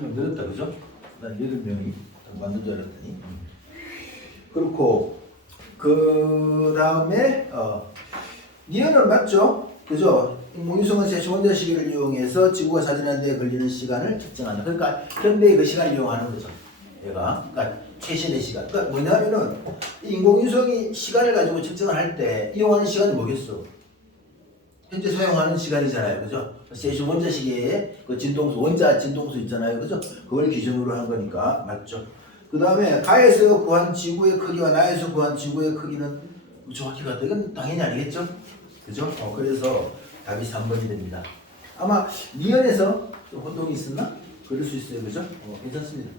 한 명 늘었다, 그죠? 난 8명이 만든 줄 알았더니. 그렇고, 그 다음에, 니은은 맞죠? 그죠? 인공위성은 세시원자 시계를 이용해서 지구가 사진하는 데 걸리는 시간을 측정한다. 그러니까 현대의 그 시간을 이용하는 거죠. 얘가. 그러니까 최신의 시간. 그러니까 뭐냐면은 인공위성이 시간을 가지고 측정을 할 때 이용하는 시간이 뭐겠어? 현재 사용하는 시간이잖아요. 그죠? 세시 원자 시계에 그 진동수, 원자 진동수 있잖아요. 그죠? 그걸 기준으로 한 거니까 맞죠? 그 다음에 가에서 구한 지구의 크기와 나에서 구한 지구의 크기는 정확히 같다. 이건 당연히 아니겠죠? 그죠? 그래서 답이 3번이 됩니다. 아마 미연에서 좀 혼동이 있었나? 그럴 수 있어요. 그죠? 괜찮습니다.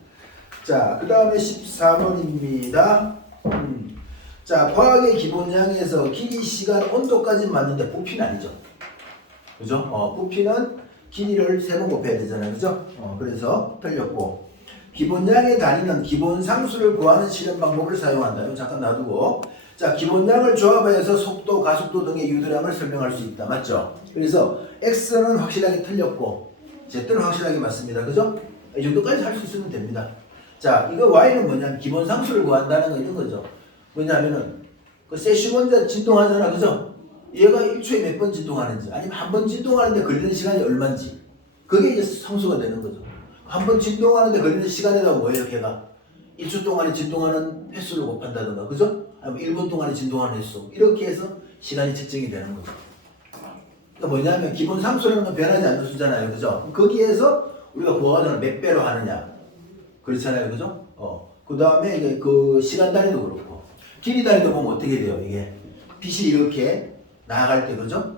자, 그 다음에 14번입니다. 자, 과학의 기본량에서 길이, 시간, 온도까지 맞는데 부피는 아니죠. 그죠? 부피는 길이를 3번 곱해야 되잖아요. 그죠? 그래서 틀렸고. 기본량의 단위는 기본상수를 구하는 실험 방법을 사용한다. 이거 잠깐 놔두고. 자, 기본량을 조합해서 속도, 가속도 등의 유도량을 설명할 수 있다. 맞죠? 그래서 X는 확실하게 틀렸고 Z는 확실하게 맞습니다. 그죠? 이 정도까지 할 수 있으면 됩니다. 자, 이거 Y는 뭐냐면 기본상수를 구한다는 거 이런 거죠. 뭐냐면은 그 세시원자 진동하잖아. 그죠? 얘가 1초에 몇 번 진동하는지 아니면 한 번 진동하는데 걸리는 시간이 얼마인지 그게 이제 상수가 되는 거죠. 한 번 진동하는데 걸리는 시간이라고 뭐예요? 걔가 1초 동안에 진동하는 횟수를 곱한다든가. 그죠? 아니면 1분 동안에 진동하는 횟수. 이렇게 해서 시간이 측정이 되는 거죠. 그러니까 뭐냐면 기본 상수라는 건 변하지 않는 수잖아요. 그죠? 거기에서 우리가 구하자면 몇 배로 하느냐. 그렇잖아요. 그죠? 그 다음에 이제 그 시간 단위도 그렇고 길이 단위도 보면 어떻게 돼요? 이게 빛이 이렇게 나아갈 때. 그죠?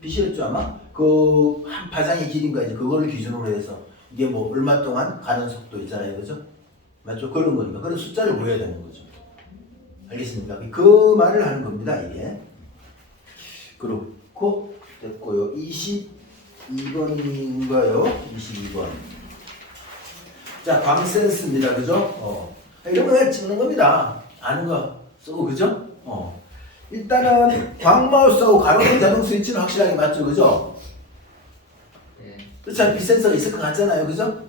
빛이었죠 아마? 그 한 파장의 길이인가 이제 그걸 기준으로 해서 이게 뭐 얼마 동안 가는 속도 있잖아요. 그죠? 맞죠? 그런 거니까. 그런 숫자를 구해야 되는 거죠. 알겠습니까? 그 말을 하는 겁니다. 이게. 그렇고 됐고요. 22번인가요? 22번. 자, 광센스입니다. 그죠? 이런 거 그냥 찍는 겁니다. 아는 거 쓰고. 그죠? 일단은 광마우스하고 가로등 자동 스위치는 확실하게 맞죠. 그죠? 그렇잖아요. 빛센서가 있을 것 같잖아요. 그죠?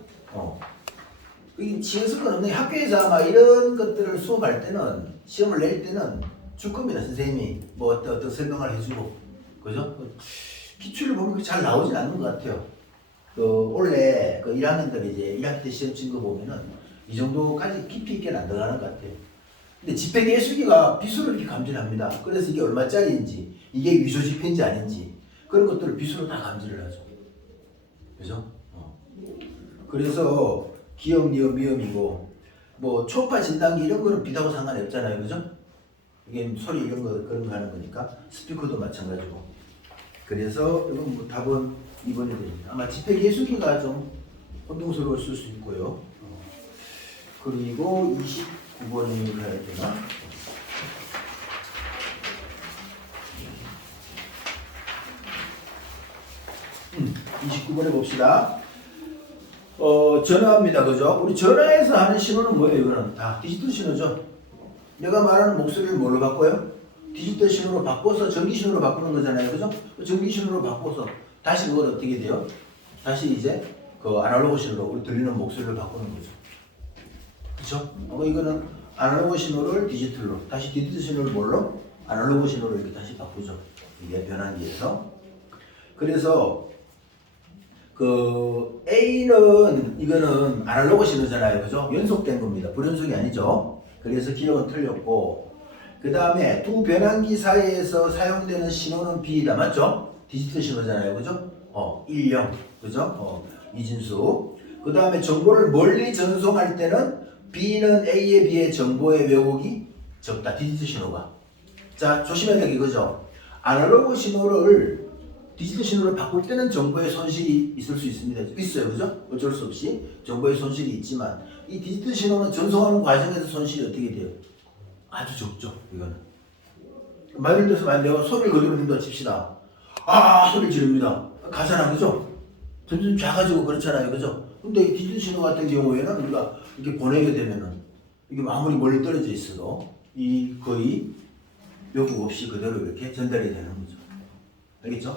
이게 신경 쓸 건 없네. 학교에서 아마 이런 것들을 수업할 때는, 시험을 낼 때는 줄 겁니다. 선생님이 뭐 어떤 설명을 해주고. 그죠? 기출을 보면 잘 나오진 않는 것 같아요. 원래 1학년들이 이제 1학기 때 시험 친 거 보면은 이 정도까지 깊이 있게는 안 들어가는 것 같아요. 근데 집행 예수기가 비수로 이렇게 감지를 합니다. 그래서 이게 얼마짜리인지, 이게 위조지폐인지 아닌지, 그런 것들을 비수로 다 감지를 하죠. 그죠? 그래서 기억, 니은, 미음이고, 뭐, 초음파 진단기 이런 거는 빛하고 상관이 없잖아요. 그죠? 이게 소리 이런 거, 그런 거 하는 거니까. 스피커도 마찬가지고. 그래서, 이건 뭐 답은 2번이 됩니다. 아마 집행 예수기가 좀 혼동스러울 수 있고요. 그리고 29번이 가야 되나? 음, 29번에 봅시다. 전화입니다. 그죠? 우리 전화에서 하는 신호는 뭐예요? 이거는 다 디지털 신호죠. 내가 말하는 목소리를 뭘로 바꿔요? 디지털 신호로 바꿔서 전기 신호로 바꾸는 거잖아요. 그죠? 전기 신호로 바꿔서 다시 그걸 어떻게 돼요? 다시 이제 그 아날로그 신호로 우리 들리는 목소리를 바꾸는 거죠. 그죠? 이거는 아날로그 신호를 디지털로, 다시 디지털 신호를 뭘로? 아날로그 신호로 이렇게 다시 바꾸죠. 이게 변환기에서. 그래서 A는 이거는 아날로그 신호잖아요. 그죠? 연속된 겁니다. 불연속이 아니죠. 그래서 기억은 틀렸고, 그 다음에 두 변환기 사이에서 사용되는 신호는 B다. 맞죠? 디지털 신호잖아요. 그죠? 1, 0. 그죠? 이진수. 그 다음에 정보를 멀리 전송할 때는 B는 A에 비해 정보의 왜곡이 적다. 디지털 신호가. 자, 조심해야 될 게 이거죠. 아날로그 신호를 디지털 신호를 바꿀 때는 정보의 손실이 있을 수 있습니다. 있어요. 그죠? 어쩔 수 없이 정보의 손실이 있지만 이 디지털 신호는 전송하는 과정에서 손실이 어떻게 돼요? 아주 적죠. 이거는. 예를 들어서 만약 내가 소리를 그대로 낸다 칩시다. 소리를 지릅니다. 가잖아. 그죠? 점점 작아지고 그렇잖아요. 그죠? 근데 이 디지털 신호 같은 경우에는 우리가 이렇게 보내게 되면은 이게 아무리 멀리 떨어져 있어도 이 거의 왜곡 없이 그대로 이렇게 전달이 되는 거죠. 알겠죠?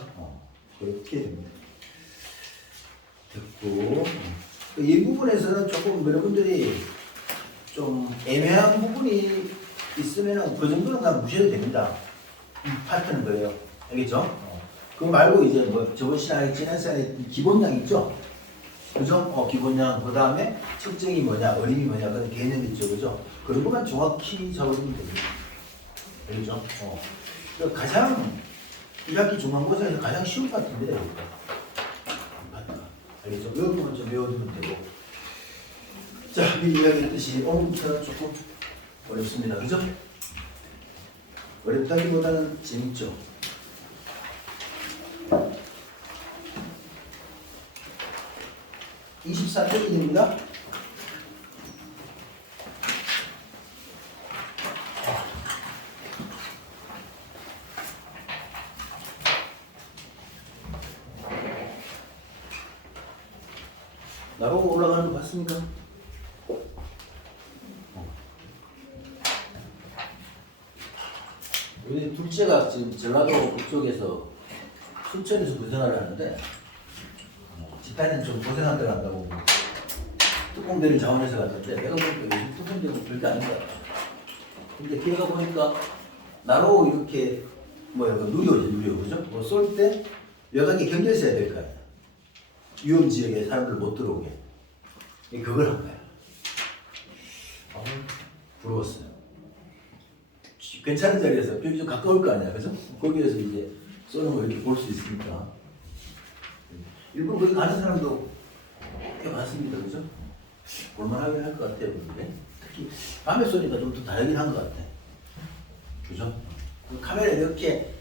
그렇게 됩니다. 됐고. 이 부분에서는 조금 여러분들이 좀 애매한 부분이 있으면 그 정도는 그냥 무시해도 됩니다. 이 파트는 그래요. 알겠죠? 그거 말고 이제 뭐 저번 시간에 지난 시간에 기본량 있죠? 그죠? 기본량, 그 다음에 측정이 뭐냐, 어림이 뭐냐, 그런 개념 있죠, 그죠? 그런 것만 정확히 잡아주면 됩니다. 알겠죠? 가장 1학기 중간고사에서 가장 쉬운 파트인데, 이 파트가. 알겠죠? 외우면 좀 외워두면 되고. 자, 미리 이야기했듯이 오늘부터는 조금 어렵습니다, 그죠? 어렵다기보다는 재밌죠? 24쪽입니다. 나보고 올라가는 거 봤습니까? 우리 둘째가 지금 전라도 그쪽에서 순천에서 군생활을 하는데 집단은 좀 고생한다고 한다고 뚜껑대를 자원해서 갔는데 내가 보니까 요즘 뚜껑대는 별게 아닌 것 같아. 근데 걔가 보니까 나로 이렇게 누리호지 누리호 그죠? 뭐 쏠 때 여간이 경계했어야 될 거 아니야. 위험 지역에 사람들 못 들어오게. 그걸 한 거야. 부러웠어요. 괜찮은 자리에서 여기 좀 가까울 거 아니야, 그죠? 거기에서 이제 쏘는 거 이렇게 볼 수 있으니까. 일부러 거기 가는 사람도 꽤 많습니다, 그죠? 볼만하긴 할 것 같아요, 근데 특히 밤에 쏘니까 좀 더 다르긴 한 것 같아. 그죠? 카메라 이렇게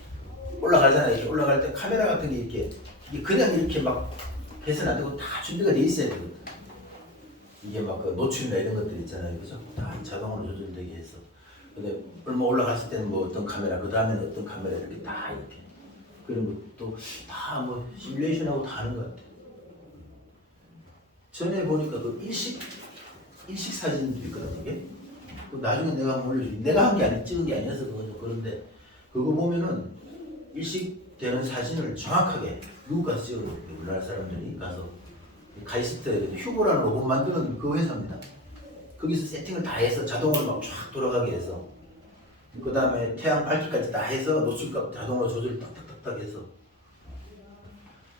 올라가잖아요. 이렇게 올라갈 때 카메라 같은 게 이게 그냥 이렇게 막 해서는 안 되고 다 준비가 돼 있어야 되거든. 이게 막 그 노출이나 이런 것들 있잖아요, 그죠? 다 자동으로 조절되게 해서. 근데 얼마 올라갔을 때는 뭐 어떤 카메라, 그 다음에는 어떤 카메라 이렇게 다 이렇게 그런 것도 다 뭐 시뮬레이션하고 다 하는 것 같아. 전에 보니까 그 일식 사진도 있거든 이게. 그 나중에 내가 한번 올려줄게. 내가 한 게 아니 찍은 게 아니어서 그거죠. 그런데 그거 보면은 일식되는 사진을 정확하게 누가 찍어요. 우리나라 사람들이 가서 카이스트 휴고라는 로봇 만드는 그 회사입니다. 거기서 세팅을 다 해서 자동으로 막 쫙 돌아가게 해서 그 다음에 태양 밝기까지 다 해서 노출값 자동으로 조절 딱딱딱딱 해서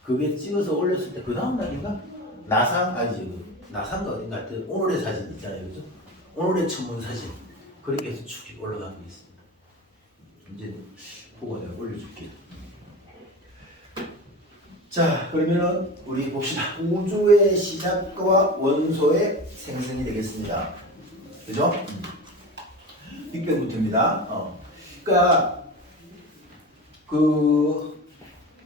그게 찍어서 올렸을 때 그 다음 날인가 나사인가 어딘가 할 때 오늘의 사진 있잖아요, 그죠? 오늘의 천문 사진 그렇게 해서 쭉 올라가는 게 있습니다. 이제 보고 내가 올려줄게. 자, 그러면은 우리 봅시다. 우주의 시작과 원소의 생성이 되겠습니다. 그죠? 빅뱅부터입니다. 그러니까 그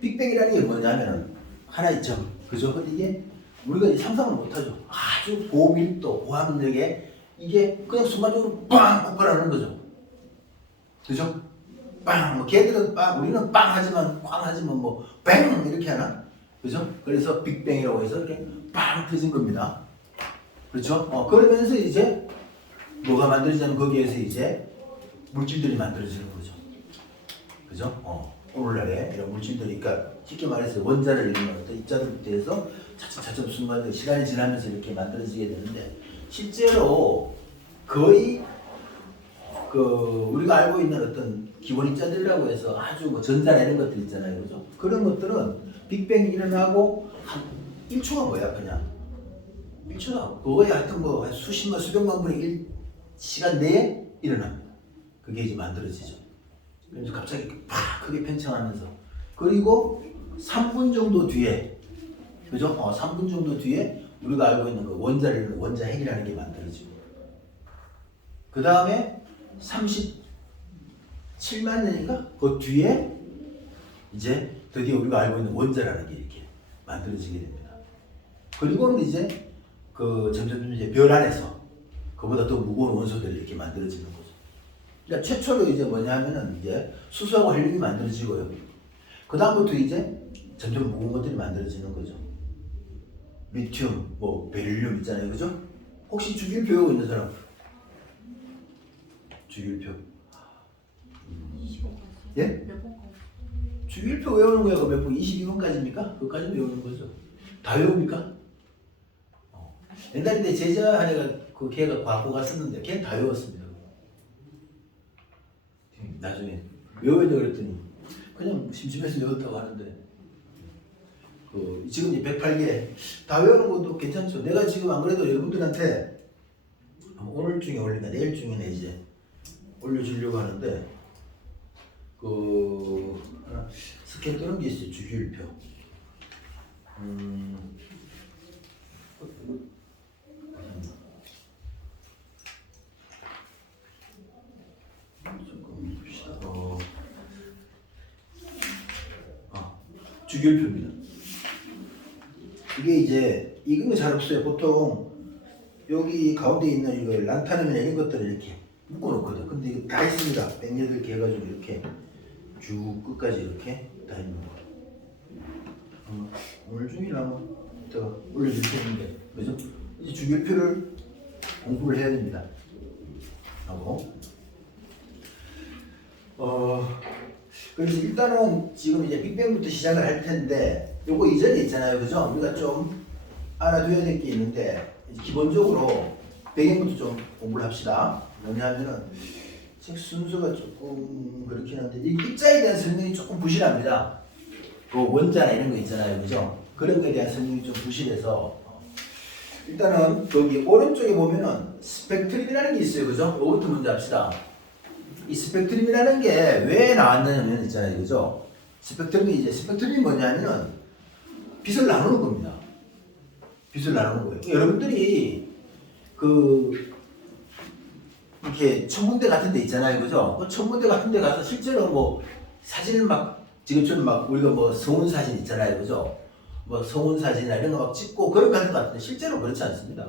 빅뱅이라는 게 뭐냐면은 하나의 점, 그죠? 근데 이게 우리가 이제 상상을 못하죠. 아주 고밀도, 고압력에 이게 그냥 순간적으로 빵 폭발하는 거죠. 그죠? 빵, 뭐 걔들은 빵, 우리는 빵 하지만 꽝 하지만 뭐 뱅 이렇게 하나, 그죠? 그래서 빅뱅이라고 해서 이렇게 빵 터진 겁니다. 그렇죠? 그러면서 이제 뭐가 만들어지냐면 거기에서 이제 물질들이 만들어지는 거죠. 그죠? 오늘날에 이런 물질들이, 그러니까 쉽게 말해서 원자를 이루는 어떤 입자들부터 해서 차츰차츰 순간 시간이 지나면서 이렇게 만들어지게 되는데 실제로 거의 그 우리가 알고 있는 어떤 기본 입자들이라고 해서 아주 뭐 전자나 이런 것들 있잖아요, 그죠? 그런 것들은 빅뱅이 일어나고 한 1초가 뭐야, 그냥 1초다. 그거에 하여튼 뭐 한 수십만 수백만 분의 1시간 내에 일어납니다. 그게 이제 만들어지죠. 그래서 갑자기 팍 크게 팽창하면서 그리고 3분 정도 뒤에, 그죠? 3분 정도 뒤에 우리가 알고 있는 그 원자핵이라는 게 만들어지고 그 다음에 37만 년인가? 그 뒤에 이제 드디어 우리가 알고 있는 원자라는 게 이렇게 만들어지게 됩니다. 그리고는 이제 그 점점 이제 별 안에서 그보다 더 무거운 원소들이 이렇게 만들어지는 거죠. 그러니까 최초로 이제 뭐냐면은 이제 수소하고 헬륨이 만들어지고요. 그 다음부터 이제 점점 무거운 것들이 만들어지는 거죠. 리튬, 뭐 베릴륨 있잖아요, 그죠? 혹시 주기율표 외우고 있는 사람? 주기율표. 20번까지. 예? 몇 번까지? 주기율표 외우는 거야. 몇 번? 22번까지입니까? 그것까지 외우는 거죠. 다 외웁니까? 옛날에 내 제자 한 애가 그 걔가 과거가 썼는데 걔는 다 외웠습니다. 나중에 외웠냐 그랬더니 그냥 심심해서 외웠다고 하는데 그 지금 이 108개 다 외우는 것도 괜찮죠. 내가 지금 안 그래도 여러분들한테 오늘 중에 올린다 내일 중에는 이제 올려주려고 하는데 그 하나 스캔 뜨는 게 있어요. 주기율표. 조금 봅시다. 주기율표입니다. 이게 이제 익은 거 잘 없어요. 보통 여기 가운데 있는 이거 란타늄이나 이런 것들을 이렇게 묶어놓거든. 근데 이거 다 있습니다. 108개 해가지고 이렇게 쭉 끝까지 이렇게 다 있는 거. 오늘 중이나 뭐 제가 올려줄 텐데, 그죠? 이제 주기율표를 공부를 해야 됩니다. 하고 그래서 일단은 지금 이제 빅뱅부터 시작을 할 텐데 요거 이전에 있잖아요, 그죠? 우리가 좀 알아둬야 될 게 있는데 기본적으로 배경부터 좀 공부를 합시다. 뭐냐면은 책 순서가 조금 그렇긴 한데 이 입자에 대한 설명이 조금 부실합니다. 그 원자나 이런 거 있잖아요, 그죠? 그런 거에 대한 설명이 좀 부실해서 일단은 거기 오른쪽에 보면은 스펙트럼이라는 게 있어요, 그죠? 이것부터 먼저 합시다. 이 스펙트럼이라는 게 왜 나왔냐면 있잖아요, 그죠? 스펙트럼이 뭐냐면은 빛을 나누는 겁니다. 빛을 나누는 거예요. 여러분들이 이렇게 천문대 같은 데 있잖아요, 그죠? 그 천문대 같은 데 가서 실제로 뭐 사진을 막 지금처럼 막 우리가 뭐 성운 사진 있잖아요, 그죠? 뭐 성운 사진이나 이런 거 막 찍고 그런 거 하는 것 같은데 실제로 그렇지 않습니다.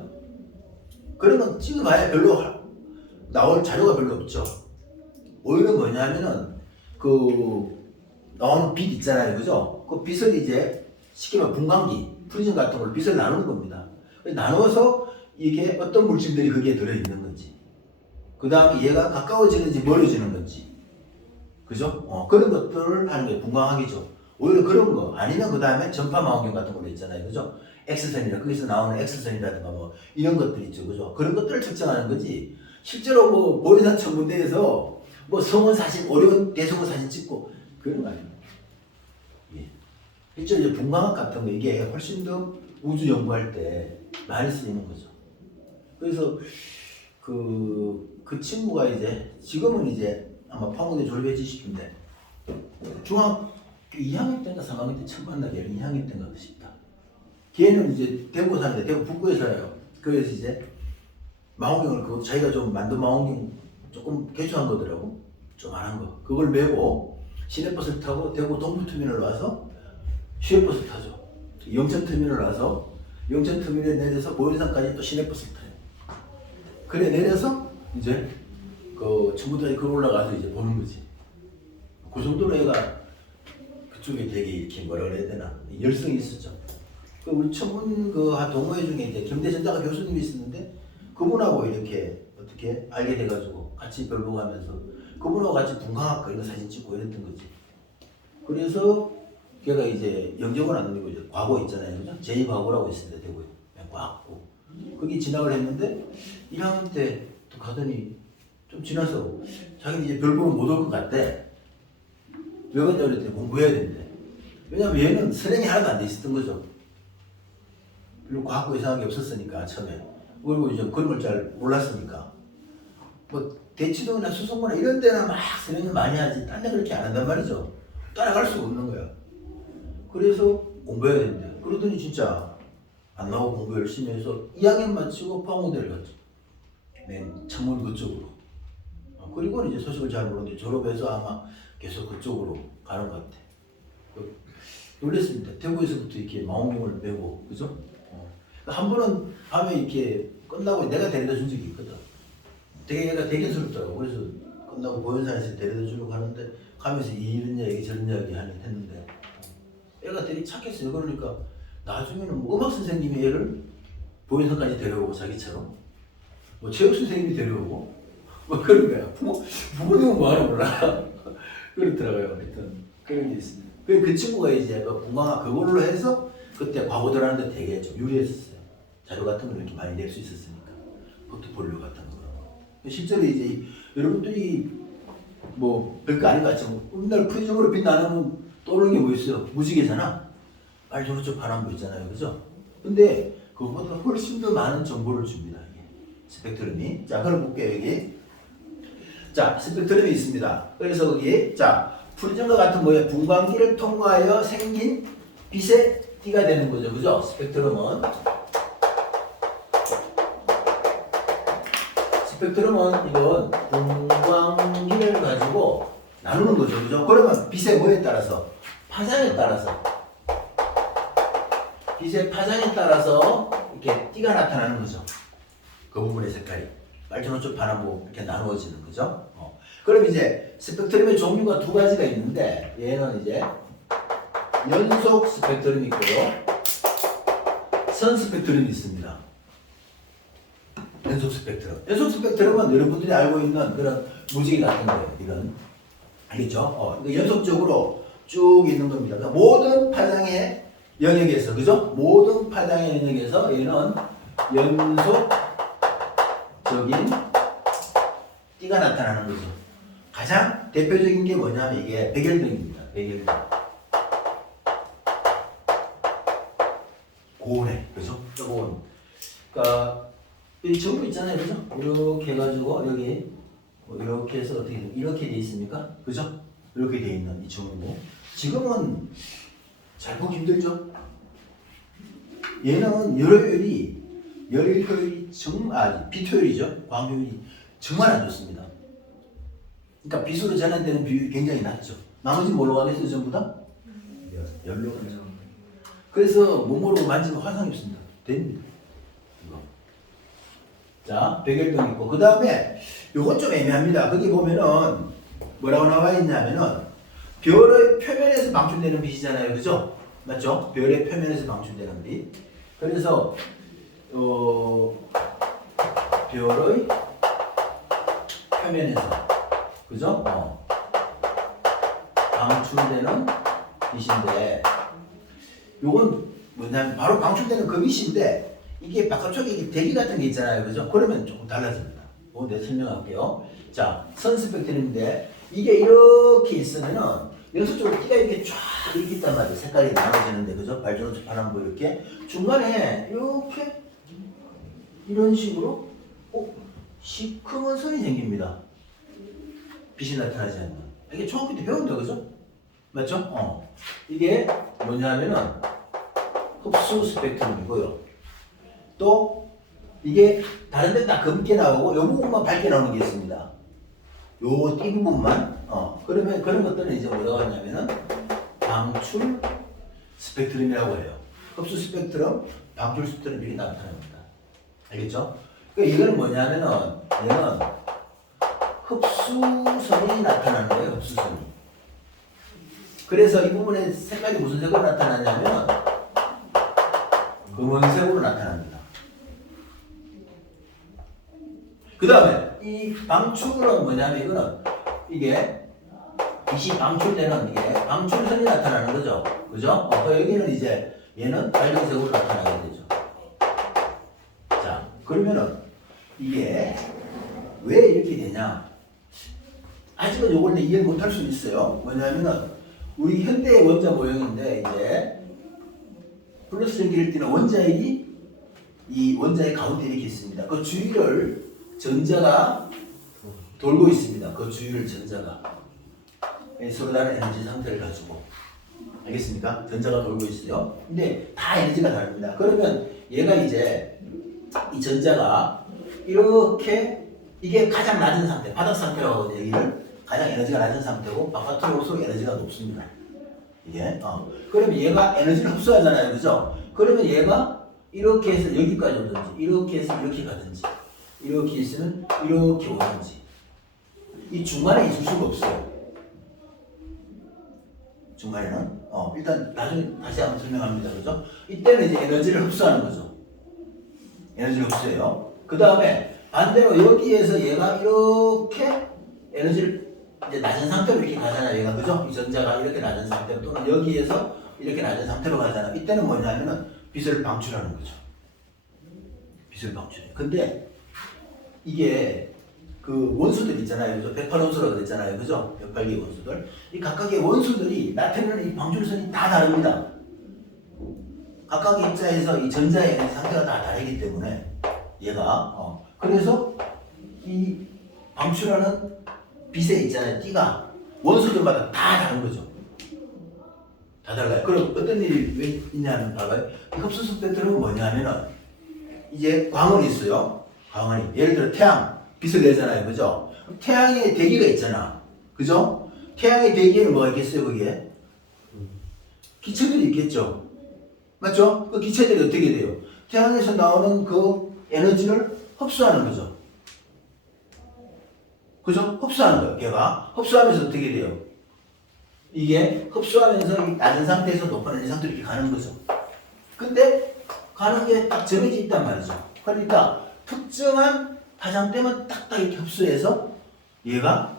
그런 건 찍어봐야 별로 나올 자료가 별로 없죠. 오히려 뭐냐면은 나오는 빛 있잖아요, 그죠? 그 빛을 이제 쉽게 말하면 분광기, 프리즘 같은 걸로 빛을 나누는 겁니다. 나누어서 이게 어떤 물질들이 거기에 들어있는 건지, 그 다음에 얘가 가까워지는지 멀어지는 건지, 그죠? 그런 것들을 하는 게 분광학이죠. 오히려 그런 거 아니면 그 다음에 전파 망원경 같은 걸로 있잖아요, 그죠? X선이나 거기서 나오는 X선이라든가 뭐 이런 것들 있죠, 그죠? 그런 것들을 측정하는 거지. 실제로 뭐 보리산 천문대에서 뭐 성운 사진, 오리온 대성운 사진 찍고 그런 거 아닙니다. 예. 실제로 이제 분광학 같은 거 이게 훨씬 더 우주 연구할 때 많이 쓰이는 거죠. 그래서 그 친구가 이제 지금은 이제 아마 판공대 졸업해 주시는데 중학교 2학년 때인가 3학년 때 처음 만나게 2학년 때인가 싶다. 걔는 이제 대구 사는데 대구 북구에 살아요. 그래서 이제 망원경을 자기가 좀 만든 망원경 조금 개조한 거더라고. 좀 안 한 거. 그걸 메고 시내버스를 타고 대구 동부터미널 와서 시외버스 타죠. 영천터미널 와서 영천터미널에 내려서 보현산까지 또 시내버스 타요. 그래 내려서 이제 그 천문대에 걸 올라가서 이제 보는 거지. 그 정도로 얘가 그쪽에 되게 이렇게 뭐라 그래야 되나 열성이 있었죠. 우리 천문 동호회 중에 이제 김대전자가 교수님이 있었는데 그분하고 이렇게 어떻게 알게 돼가지고 같이 별보가면서 그분하고 같이 분광학 이런 거 사진 찍고 이랬던 거지. 그래서 걔가 이제 영재고는 안 되고 이제 과고 있잖아요, 그죠? 제2과고라고 있습니다, 대구에. 과학고. 거기 진학을 했는데 1학년 때 또 가더니 좀 지나서 자기는 이제 별 보면 못 올 것 같대. 왜 그러냐 그랬더니 공부해야 된대. 왜냐면 얘는 선행이 하나도 안 돼 있었던 거죠. 별로 과학고 이상한 게 없었으니까 처음에. 그리고 이제 그런 걸 잘 몰랐으니까. 뭐 대치동이나 수성구나 이런 데나 막 선행을 많이 하지 딴 데 그렇게 안 한단 말이죠. 따라갈 수가 없는 거야. 그래서 공부해야 된대. 그러더니 진짜 안 나오고 공부 열심히 해서 2학년 마치고 판공대를 갔죠. 천문 그쪽으로. 그리고는 이제 소식을 잘 모르는데 졸업해서 아마 계속 그쪽으로 가는 것 같아. 놀랬습니다. 대구에서부터 이렇게 망원경을 메고, 그죠? 한 번은 밤에 이렇게 끝나고 내가 데려다 준 적이 있거든. 얘가 대견스럽더라고. 그래서 끝나고 보현산에서 데려다 주려고 하는데 가면서 이런 이야기 저런 이야기 했는데 애가 되게 착했어요. 그러니까 나중에는 뭐 음악 선생님이 얘를 보현산까지 데려오고 자기처럼 뭐 체육 선생님이 데려오고 뭐 그런 거야. 부모님은 뭐 하나 몰라. 그렇더라고요. 하여튼 그런 게 있습니다. 그 친구가 이제 분광학 그걸로 해서 그때 과거 들어가는데 되게 좀 유리했었어요. 자료 같은 걸 이렇게 많이 낼 수 있었으니까 포트폴리오 같은 거. 실제로 이제 여러분들이 뭐 별거 아닌 것 같지만 맨날 프리즘으로 빛 나누면 떠오르는 게 뭐 있어요? 무지개잖아. 빨주노초 파란불 있잖아요, 그죠? 근데 그것보다 훨씬 더 많은 정보를 줍니다. 이게 스펙트럼이. 자, 그럼 볼게요 여기. 자, 스펙트럼이 있습니다. 그래서 거기 자 프리즘과 같은 뭐예요? 분광기를 통과하여 생긴 빛의 띠가 되는 거죠, 그죠? 스펙트럼은 이건 분광기를 가지고 나누는 거죠, 그죠? 그러면 빛의 뭐에 따라서? 파장에 따라서. 빛의 파장에 따라서 이렇게 띠가 나타나는 거죠. 그 부분의 색깔이 빨주노초 파란보 이렇게 나누어지는 거죠. 그럼 이제 스펙트럼의 종류가 두 가지가 있는데 얘는 이제 연속 스펙트럼이 있고요, 선 스펙트럼이 있습니다. 연속 스펙트럼은 여러분들이 알고 있는 그런 무지개 같은 거예요. 이런 알겠죠? 연속적으로 쭉 있는 겁니다. 그러니까 모든 파장의 영역에서, 그죠? 모든 파장의 영역에서 얘는 연속적인 띠가 나타나는 거죠. 가장 대표적인 게 뭐냐면 이게 백열등입니다. 백열등. 고온에, 그죠? 고온. 그러니까 이 전부 있잖아요, 그죠? 이렇게 해가지고 여기 이렇게 해서 어떻게 이렇게 돼 있습니까? 그죠? 이렇게 돼 있는 이 전부. 지금은 잘 보기 힘들죠? 얘는 열효율이 빛 효율이죠. 광효율이 정말 안 좋습니다. 그러니까 빛으로 전환되는 비율이 굉장히 낮죠. 나머지는 뭘로 가겠어요, 전부 다? 열로 가죠. 그래서 몸으로 만지면 화상이 없습니다. 됩니다. 이거. 자, 백열등 있고, 그 다음에 요건 좀 애매합니다. 거기 보면은 뭐라고 나와 있냐면은 별의 표면에서 방출되는 빛이잖아요, 그죠? 맞죠? 별의 표면에서 방출되는 빛. 그래서 별의 표면에서, 그죠? 방출되는 빛인데, 요건 뭐냐면 바로 방출되는 그 빛인데 이게 바깥쪽에 대기 같은 게 있잖아요, 그죠? 그러면 조금 달라집니다. 내가 설명할게요. 자, 선 스펙트럼인데 이게 이렇게 있으면은 연속적으로 띠가 이렇게 쫙 이렇게 있단 말이에요. 색깔이 나눠지는데, 그죠? 빨주노초 파란보 이렇게 중간에 이렇게 이런 식으로 시커먼 선이 생깁니다. 빛이 나타나지 않는. 이게 초등학교 때 배운다, 그죠? 맞죠? 이게 뭐냐면은 흡수 스펙트럼이고요. 또 이게 다른 데 딱 검게 나오고 요 부분만 밝게 나오는 게 있습니다. 요 띠 부분만. 그러면 그런 것들은 이제 뭐라고 하냐면은 방출 스펙트럼이라고 해요. 흡수 스펙트럼, 방출 스펙트럼이 나타납니다. 알겠죠? 그러니까 이거는 뭐냐면은 얘는 흡수선이 나타나는 거예요. 흡수선이. 그래서 이 부분의 색깔이 무슨 색으로 나타나냐면 검은색으로 나타납니다. 그 다음에 이 방출은 뭐냐면 이거는 이게 빛이 방출되는 이게 방출선이 나타나는 거죠. 그죠? 여기는 이제 얘는 빨간색으로 나타나게 되죠. 자, 그러면은 이게 왜 이렇게 되냐? 아직은 요걸 이해를 못할 수 있어요. 뭐냐면은 우리 현대의 원자 모형인데 이제 플러스 전기를 띠는 원자핵이 이 원자의 가운데 이렇게 있습니다. 그 주위를 전자가 돌고 있습니다. 그 주위를 전자가 서로 다른 에너지 상태를 가지고, 알겠습니까? 전자가 돌고 있어요. 근데 다 에너지가 다릅니다. 그러면 얘가 이제 이 전자가 이렇게 이게 가장 낮은 상태, 바닥 상태라고 하거든요. 여기를 가장 에너지가 낮은 상태고 바깥으로서 에너지가 높습니다. 이게 그러면 얘가 에너지를 흡수하잖아요, 그죠? 그러면 얘가 이렇게 해서 여기까지 오든지, 이렇게 해서 이렇게 가든지, 이렇게 있으면 이렇게 오든지, 이 중간에 있을 수가 없어요. 중간에는 일단 나중에 다시 한번 설명합니다, 그죠? 이때는 이제 에너지를 흡수하는 거죠. 에너지를 흡수해요. 그 다음에 반대로 여기에서 얘가 이렇게 에너지를 이제 낮은 상태로 이렇게 가잖아요, 얘가, 그죠? 이 전자가 이렇게 낮은 상태로, 또는 여기에서 이렇게 낮은 상태로 가잖아요. 이때는 뭐냐면은 빛을 방출하는 거죠. 빛을 방출해요. 근데 이게 그 원소들 있잖아요. 그죠? 108원소라고 그랬잖아요. 그죠? 108개 원소들. 이 각각의 원소들이 나타내는 이 방출선이 다 다릅니다. 각각의 입자에서 이 전자의 상태가 다 다르기 때문에 얘가 그래서 이 방출하는 빛에 있잖아요. 띠가 원소들마다 다 다른 거죠. 다 달라요. 그럼 어떤 일이 왜 있냐면 봐봐요. 흡수 스펙트럼은 뭐냐면은 이제 광원이 있어요. 광원이 예를 들어 태양 빛을 내잖아요. 그죠? 태양의 대기가 있잖아. 그죠? 태양의 대기에는 뭐가 있겠어요? 거기에 기체들이 있겠죠. 맞죠? 그 기체들이 어떻게 돼요? 태양에서 나오는 그 에너지를 흡수하는 거죠. 그죠? 흡수하는 거예요. 걔가 흡수하면서 어떻게 돼요? 이게 흡수하면서 낮은 상태에서 높은 에너지 상태로 이렇게 가는 거죠. 근데 가는 게 딱 정해져 있단 말이죠. 그러니까 특정한 파장대만 딱딱 이렇게 흡수해서 얘가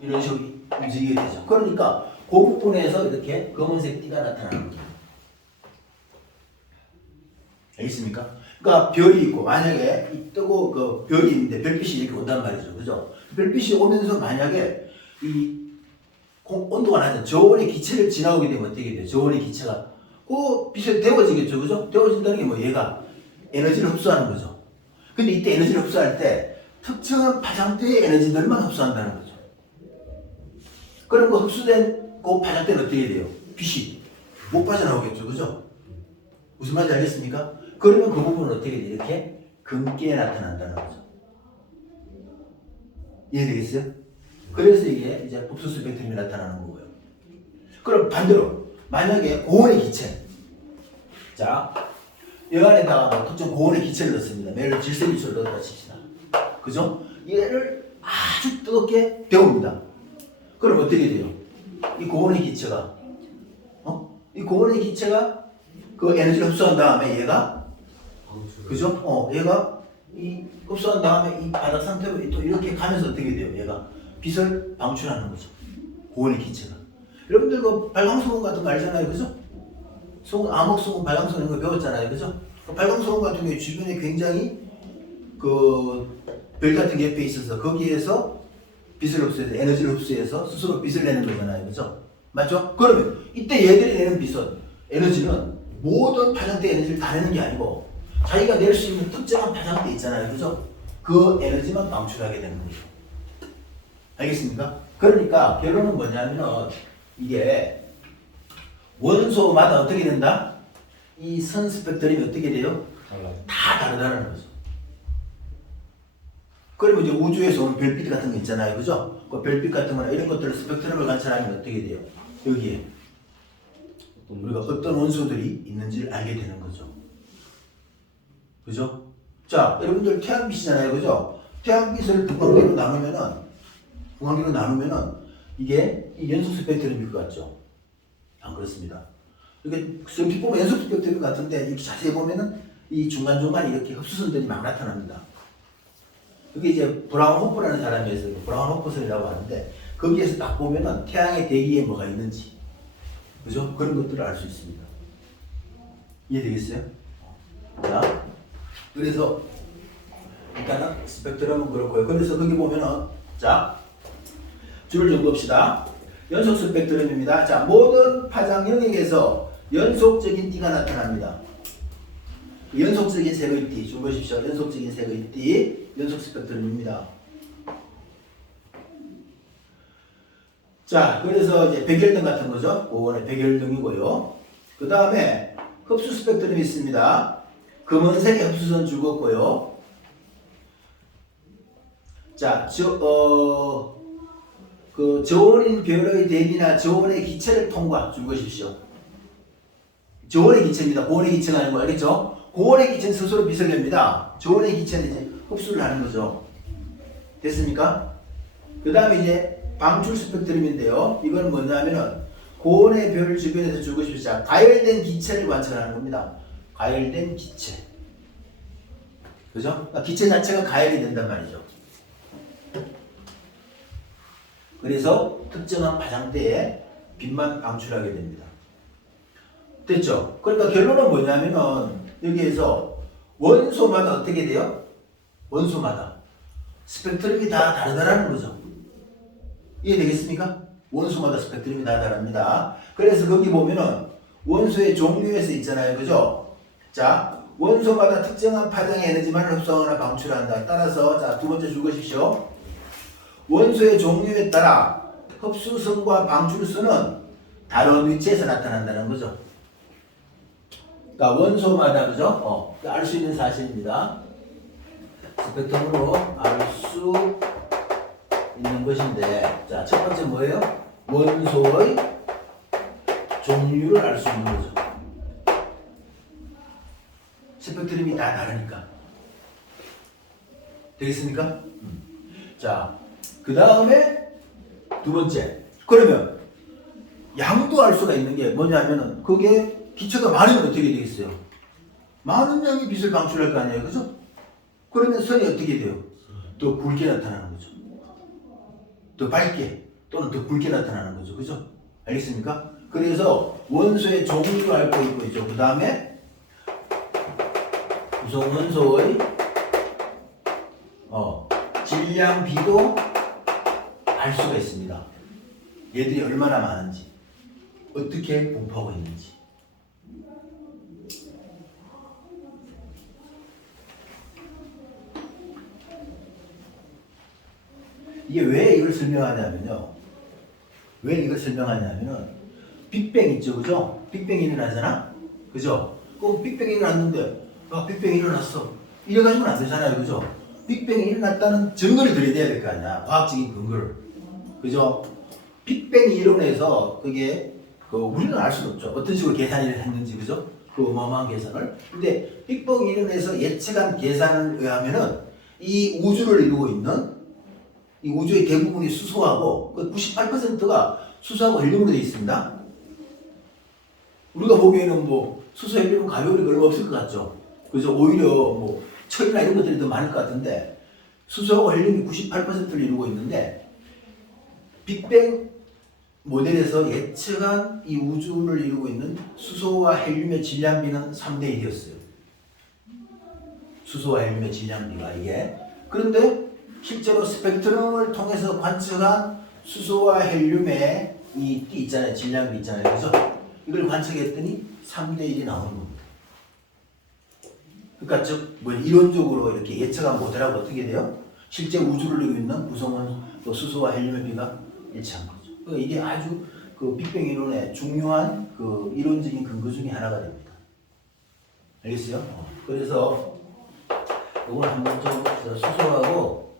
이런 식으로 움직이게 되죠. 그러니까 그 부분에서 이렇게 검은색 띠가 나타나는 거죠. 알겠습니까? 그러니까 별이 있고 만약에 이 뜨고 그 별이 있는데 별빛이 이렇게 온단 말이죠. 그죠? 별빛이 오면서 만약에 이 온도가 낮은 저온의 기체를 지나오게 되면 어떻게 돼요? 저온의 기체가 그 빛에 데워지겠죠. 그죠? 데워진다는 게 뭐 얘가 에너지를 흡수하는 거죠. 근데 이때 에너지를 흡수할 때 특정한 파장대의 에너지들만 흡수한다는 거죠. 그럼 그 흡수된 그 파장대는 어떻게 돼요? 빛이 못 빠져나오겠죠. 그죠? 무슨 말인지 알겠습니까? 그러면 그 부분은 어떻게 돼요? 이렇게 금기에 나타난다는 거죠. 이해되겠어요? 그래서 이게 이제 흡수 스펙트럼이 나타나는 거고요. 그럼 반대로 만약에 고온의 기체, 자, 여 안에다가 뭐 특정 고온의 기체를 넣습니다. 예를 들어 질소기초를 넣었다 칩시다. 그죠? 얘를 아주 뜨겁게 데웁니다. 그럼 어떻게 돼요? 이 고온의 기체가, 이 고온의 기체가 그 에너지를 흡수한 다음에 얘가, 그죠? 얘가 이 흡수한 다음에 이 바닥 상태로 또 이렇게 가면서 어떻게 돼요? 얘가 빛을 방출하는 거죠. 고온의 기체가. 여러분들 그 발광소금 같은 거 알잖아요. 그죠? 소금, 암흑소금, 발광소금 이런 거 배웠잖아요. 그죠? 그 발광소금 같은 경우에 주변에 굉장히 그 별 같은 게 옆에 있어서 거기에서 빛을 흡수해서 에너지를 흡수해서 스스로 빛을 내는 거잖아요. 그죠? 맞죠? 그러면 이때 얘들이 내는 빛은 에너지는 모든 파장대 에너지를 다 내는 게 아니고 자기가 낼 수 있는 특정한 파장대 있잖아요. 그죠? 그 에너지만 방출하게 되는 거죠. 알겠습니까? 그러니까 결론은 뭐냐면은 이게 원소마다 어떻게 된다? 이 선 스펙트럼이 어떻게 돼요? 다 다르다는 거죠. 그러면 이제 우주에서 오는 별빛 같은 거 있잖아요. 그죠? 그 별빛 같은 거나 이런 것들을 스펙트럼을 관찰하면 어떻게 돼요? 여기에 우리가 어떤 원소들이 있는지를 알게 되는 거죠. 그죠? 자, 여러분들 태양빛이잖아요. 그죠? 태양빛을 두 관계로 나누면은 이게 이 연속 스펙트럼일 것 같죠? 안 그렇습니다. 이렇게 빛 보면 연속 스펙트럼 같은데 이렇게 자세히 보면은 이 중간중간 이렇게 흡수선들이 막 나타납니다. 그게 이제 브라운호프라는 사람이 있어요. 브라운호프선이라고 하는데 거기에서 딱 보면은 태양의 대기에 뭐가 있는지, 그죠? 그런 것들을 알 수 있습니다. 이해되겠어요? 자, 그래서 일단은 스펙트럼은 그렇고요. 그래서 거기 보면은 자, 줄을 좀 봅시다. 연속 스펙트럼입니다. 자, 모든 파장 영역에서 연속적인 띠가 나타납니다. 연속적인 색의 띠, 줄 보십시오. 연속적인 색의 띠, 연속 스펙트럼입니다. 자, 그래서 이제 백열등 같은 거죠. 그거는 백열등이고요. 그 다음에 흡수 스펙트럼이 있습니다. 검은색의 흡수선 죽었고요. 자, 그 저온인 별의 대기나 저온의 기체를 통과 줄 것이십시오. 저온의 기체입니다. 고온의 기체가 아니고, 알겠죠? 고온의 기체는 스스로 빛을 냅니다. 저온의 기체는 이제 흡수를 하는 거죠. 됐습니까? 그 다음에 이제 방출 스펙트럼인데요. 이건 뭐냐면은 고온의 별 주변에서 줄 것이십시오. 자, 가열된 기체를 관찰하는 겁니다. 가열된 기체. 그죠? 그러니까 기체 자체가 가열이 된단 말이죠. 그래서 특정한 파장대에 빛만 방출하게 됩니다. 됐죠? 그러니까 결론은 뭐냐면은 여기에서 원소마다 어떻게 돼요? 원소마다 스펙트럼이 다 다르다라는 거죠. 이해되겠습니까? 원소마다 스펙트럼이 다 다릅니다. 그래서 거기 보면은 원소의 종류에서 있잖아요. 그죠? 자, 원소마다 특정한 파장의 에너지만을 흡수하거나 방출한다. 따라서 자, 두 번째 줄 것이죠. 원소의 종류에 따라 흡수성과 방출성은 다른 위치에서 나타난다는 거죠. 그러니까 원소마다 그죠? 알 수 있는 사실입니다. 스펙트럼으로 알 수 있는 것인데, 자, 첫 번째 뭐예요? 원소의 종류를 알 수 있는 거죠. 스펙트럼이 다 다르니까. 되겠습니까? 자, 그 다음에 두 번째. 그러면 양도 알 수가 있는 게 뭐냐면은 그게 기체가 많으면 어떻게 되겠어요? 많은 양의 빛을 방출할 거 아니에요. 그죠? 그러면 선이 어떻게 돼요? 더 굵게 나타나는 거죠. 더 밝게 또는 더 굵게 나타나는 거죠. 그죠? 알겠습니까? 그래서 원소의 종류를 알고 있고 있죠. 그 다음에 구성원소의 질량, 비도 알 수가 있습니다. 얘들이 얼마나 많은지, 어떻게 분포하고 있는지. 이게 왜 이걸 설명하냐면요. 왜 이걸 설명하냐면은 빅뱅 있죠, 그죠? 빅뱅이 일어나잖아, 그죠? 그럼 빅뱅이 일어났는데, 빅뱅이 일어났어. 이래가지고는 안 되잖아요, 그죠? 빅뱅이 일어났다는 증거를 들여야 될 거 아니야, 과학적인 근거를, 그죠? 빅뱅이 이론에서 그게 우리는 알 수는 없죠. 어떤 식으로 계산을 했는지, 그죠? 그 어마어마한 계산을. 근데 빅뱅 이론에서 예측한 계산을 의하면은 이 우주를 이루고 있는 이 우주의 대부분이 수소하고 98%가 수소하고 헬륨으로 되어 있습니다. 우리가 보기에는 뭐 수소, 헬륨은 가벼우니까 얼마 없을 것 같죠. 그래서 오히려 뭐 철이나 이런 것들이 더 많을 것 같은데 수소하고 헬륨이 98%를 이루고 있는데 빅뱅 모델에서 예측한 이 우주를 이루고 있는 수소와 헬륨의 질량비는 3대 1이었어요. 수소와 헬륨의 질량비가 이게. 그런데 실제로 스펙트럼을 통해서 관측한 수소와 헬륨의 이 띠 있잖아요. 질량비 있잖아요. 그래서 이걸 관측했더니 3대 1이 나오는 겁니다. 그러니까 즉 뭐 이론적으로 이렇게 예측한 모델하고 어떻게 돼요? 실제 우주를 이루고 있는 구성원 수소와 헬륨의 비가 일치한 거죠. 그러니까 이게 아주 그 빅뱅 이론의 중요한 그 이론적인 근거 중에 하나가 됩니다. 알겠어요? 그래서 이걸 한번 좀 수소하고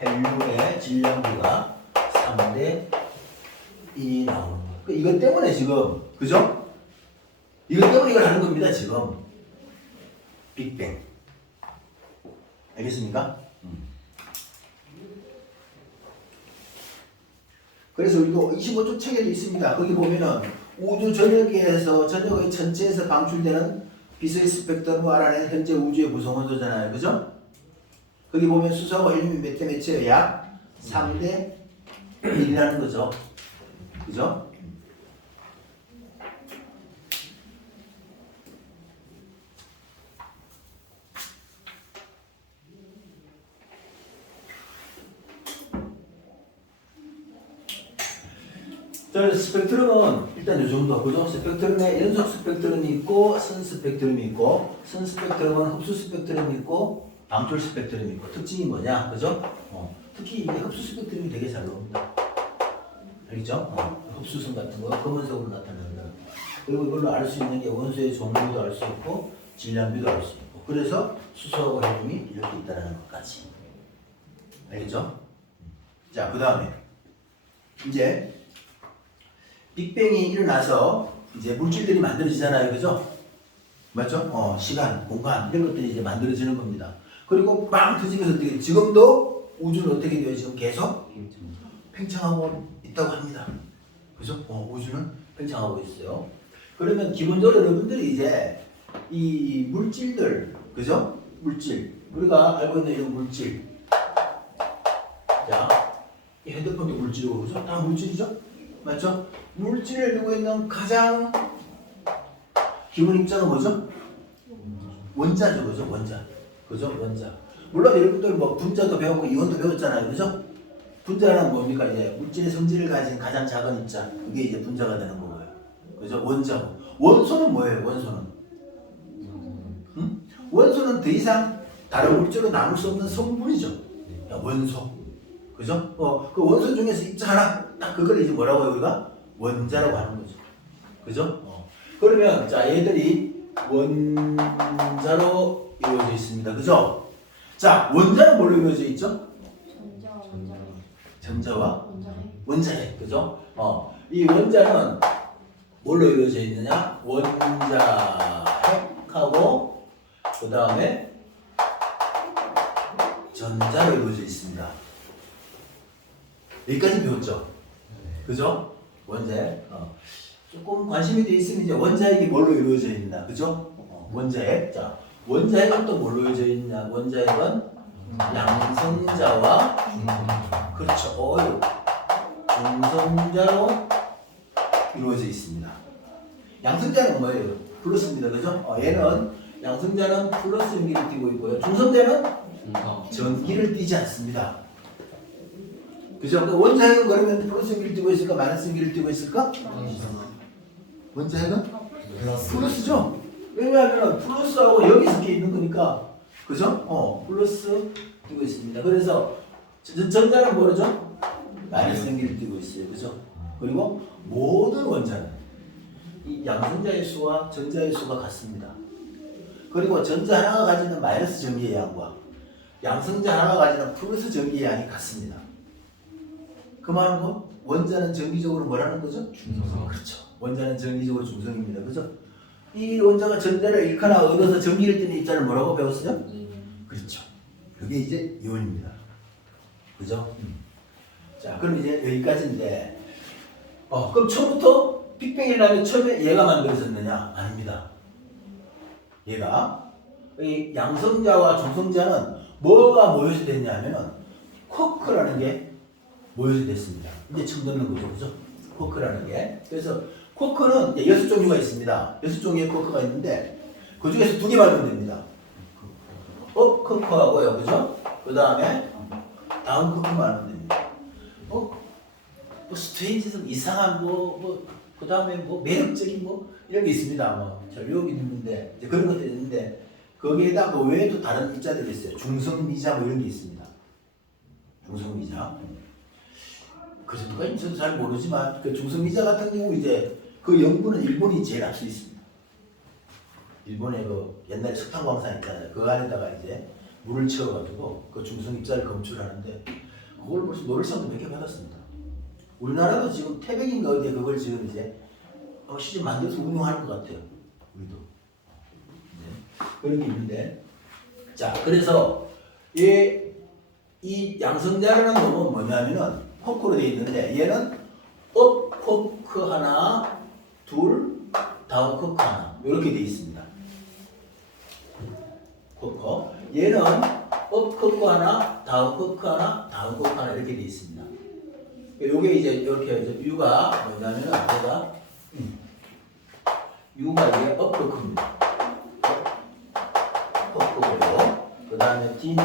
헬륨의 질량비가 3대 1이 나오는 거예요. 이것 때문에 지금, 그죠? 이것 때문에 이걸 하는 겁니다, 지금. 빅뱅. 알겠습니까? 그래서 우리도 25조 체계도 있습니다. 거기 보면은 우주 전역의 전체에서 방출되는 빛의 스펙트럼을 알아낸 현재 우주의 구성원소잖아요. 그죠? 거기 보면 수소하고 헬륨이 몇 대 몇이에요? 약 3대 1이라는 거죠. 그죠? 스펙트럼은 일단 이 정도. 그죠? 스펙트럼에 연속 스펙트럼이 있고 선 스펙트럼이 있고 선 스펙트럼은 흡수 스펙트럼이 있고 방출 스펙트럼이 있고 특징이 뭐냐? 그죠? 특히 이게 흡수 스펙트럼이 되게 잘 나옵니다. 알겠죠? 흡수성 같은 거 검은색으로 나타난다. 그리고 이걸로 알 수 있는 게 원소의 종류도 알 수 있고 질량비도 알 수 있고 그래서 수소하고 헬륨이 이렇게 있다는 것까지. 알겠죠? 자, 그 다음에 이제 빅뱅이 일어나서 이제 물질들이 만들어지잖아요. 그죠? 맞죠? 시간, 공간 이런 것들이 이제 만들어지는 겁니다. 그리고 빵 터지면서 어떻게 지금도 우주는 어떻게 돼요? 지금 계속 팽창하고 있다고 합니다. 그죠? 우주는 팽창하고 있어요. 그러면 기본적으로 여러분들이 이제 이 물질들, 그죠? 물질, 우리가 알고 있는 이런 물질, 자, 이 핸드폰도 물질이고, 그죠? 다 물질이죠? 맞죠? 물질을 두고 있는 가장 기본 입장은 뭐죠? 원자죠, 그죠? 원자. 그죠? 원자. 물론 여러분들 뭐 분자도 배우고 이온도 배웠잖아요, 그죠? 분자는 뭡니까? 이제 물질의 성질을 가진 가장 작은 입자. 그게 이제 분자가 되는 거고요. 그죠? 원자고. 원소는 뭐예요? 원소는? 응? 원소는 더 이상 다른 물질로 나눌 수 없는 성분이죠. 야, 원소. 그죠? 그 원소 중에서 입자 하나, 딱 그걸 이제 뭐라고 해요, 우리가? 원자라고 하는 거죠. 그죠? 그러면, 자, 얘들이 원자로 이루어져 있습니다. 그죠? 자, 원자는 뭘로 이루어져 있죠? 전자와 원자핵. 그죠? 이 원자는 뭘로 이루어져 있느냐? 원자핵하고, 그 다음에 전자로 이루어져 있습니다. 여기까지 배웠죠? 그죠? 원자핵. 조금 관심이 돼 있으면 이제 원자핵이 뭘로 이루어져 있나? 그죠? 원자핵. 자, 원자핵은 또 뭘로 이루어져 있냐? 원자핵은 양성자와 그렇죠. 중성자로 이루어져 있습니다. 양성자는 뭐예요? 플러스입니다. 그죠? 얘는 양성자는 플러스 전기를 띠고 있고요. 중성자는 전기를 띠지 않습니다. 그죠? 원자핵은 그러면 플러스 전기를 띠고 있을까? 마이너스 전기를 띠고 있을까? 원자핵은 플러스죠? 왜냐하면 플러스하고 여기 섞여 있는 거니까. 그죠? 플러스 띄고 있습니다. 그래서 전자는 뭐죠? 마이너스 전기를 띄고 있어요. 그죠? 그리고 모든 원자는 이 양성자의 수와 전자의 수가 같습니다. 그리고 전자 하나가 가지는 마이너스 전기의 양과 양성자 하나가 가지는 플러스 전기의 양이 같습니다. 그 말은 뭐? 원자는 정기적으로 뭐라는 거죠? 중성. 그렇죠. 원자는 정기적으로 중성입니다. 그죠? 이 원자가 전자를 잃거나 얻어서 전기를 띠는 입자를 뭐라고 배웠어요? 그렇죠. 그게 이제 이온입니다. 그죠? 자, 그럼 이제 여기까지인데, 그럼 처음부터 빅뱅이 일어나면 처음에 얘가 만들어졌느냐? 아닙니다. 얘가 이 양성자와 중성자는 뭐가 모여서 됐냐면은 쿼크라는 게 모여서 됐습니다. 이제 처음 듣는 거죠, 그죠? 쿼크라는 게. 그래서 쿼크는 6종류가 있습니다. 6종류의 쿼크가 있는데 그 중에서 2개 말면 됩니다. 쿼크하고요, 그죠? 그 다음에 다음 쿼크만 알면 됩니다. 뭐 스테이지성 이상한 그 다음에 매력적인 이런 게 있습니다. 전력이 있는데 이제 그런 것들이 있는데 거기에다 그 외에도 다른 입자들이 있어요. 중성미자 이런 게 있습니다. 중성미자. 그 정도까지 저도 잘 모르지만 그 중성미자 같은 경우 이제 그 영분은 일본이 제일 할 수 있습니다. 일본의 그 옛날에 석탄광산 있잖아요. 그 안에다가 이제 물을 채워가지고 그 중성 입자를 검출하는데 그걸 벌써 노벨상도 몇 개 받았습니다. 우리나라도 지금 태백인가 어디에 그걸 지금 이제 시즌 만들어서 운용하는 것 같아요. 우리도. 네. 그런 게 있는데 자 그래서 이 양성자라는 놈은 뭐냐면은 쿼크로 되어 있는데 얘는 업 쿼크 하나 둘 다운 쿼크 하나 이렇게 되어 있습니다. 쿼크 얘는 업 쿼크 하나 다운 쿼크 하나 다운 쿼크 하나 이렇게 되어 있습니다. 요게 이제 이렇게 이제 U가 뭐냐면은 얘가 U가 이게 업 쿼크입니다. 쿼크고요. 그 다음에 D는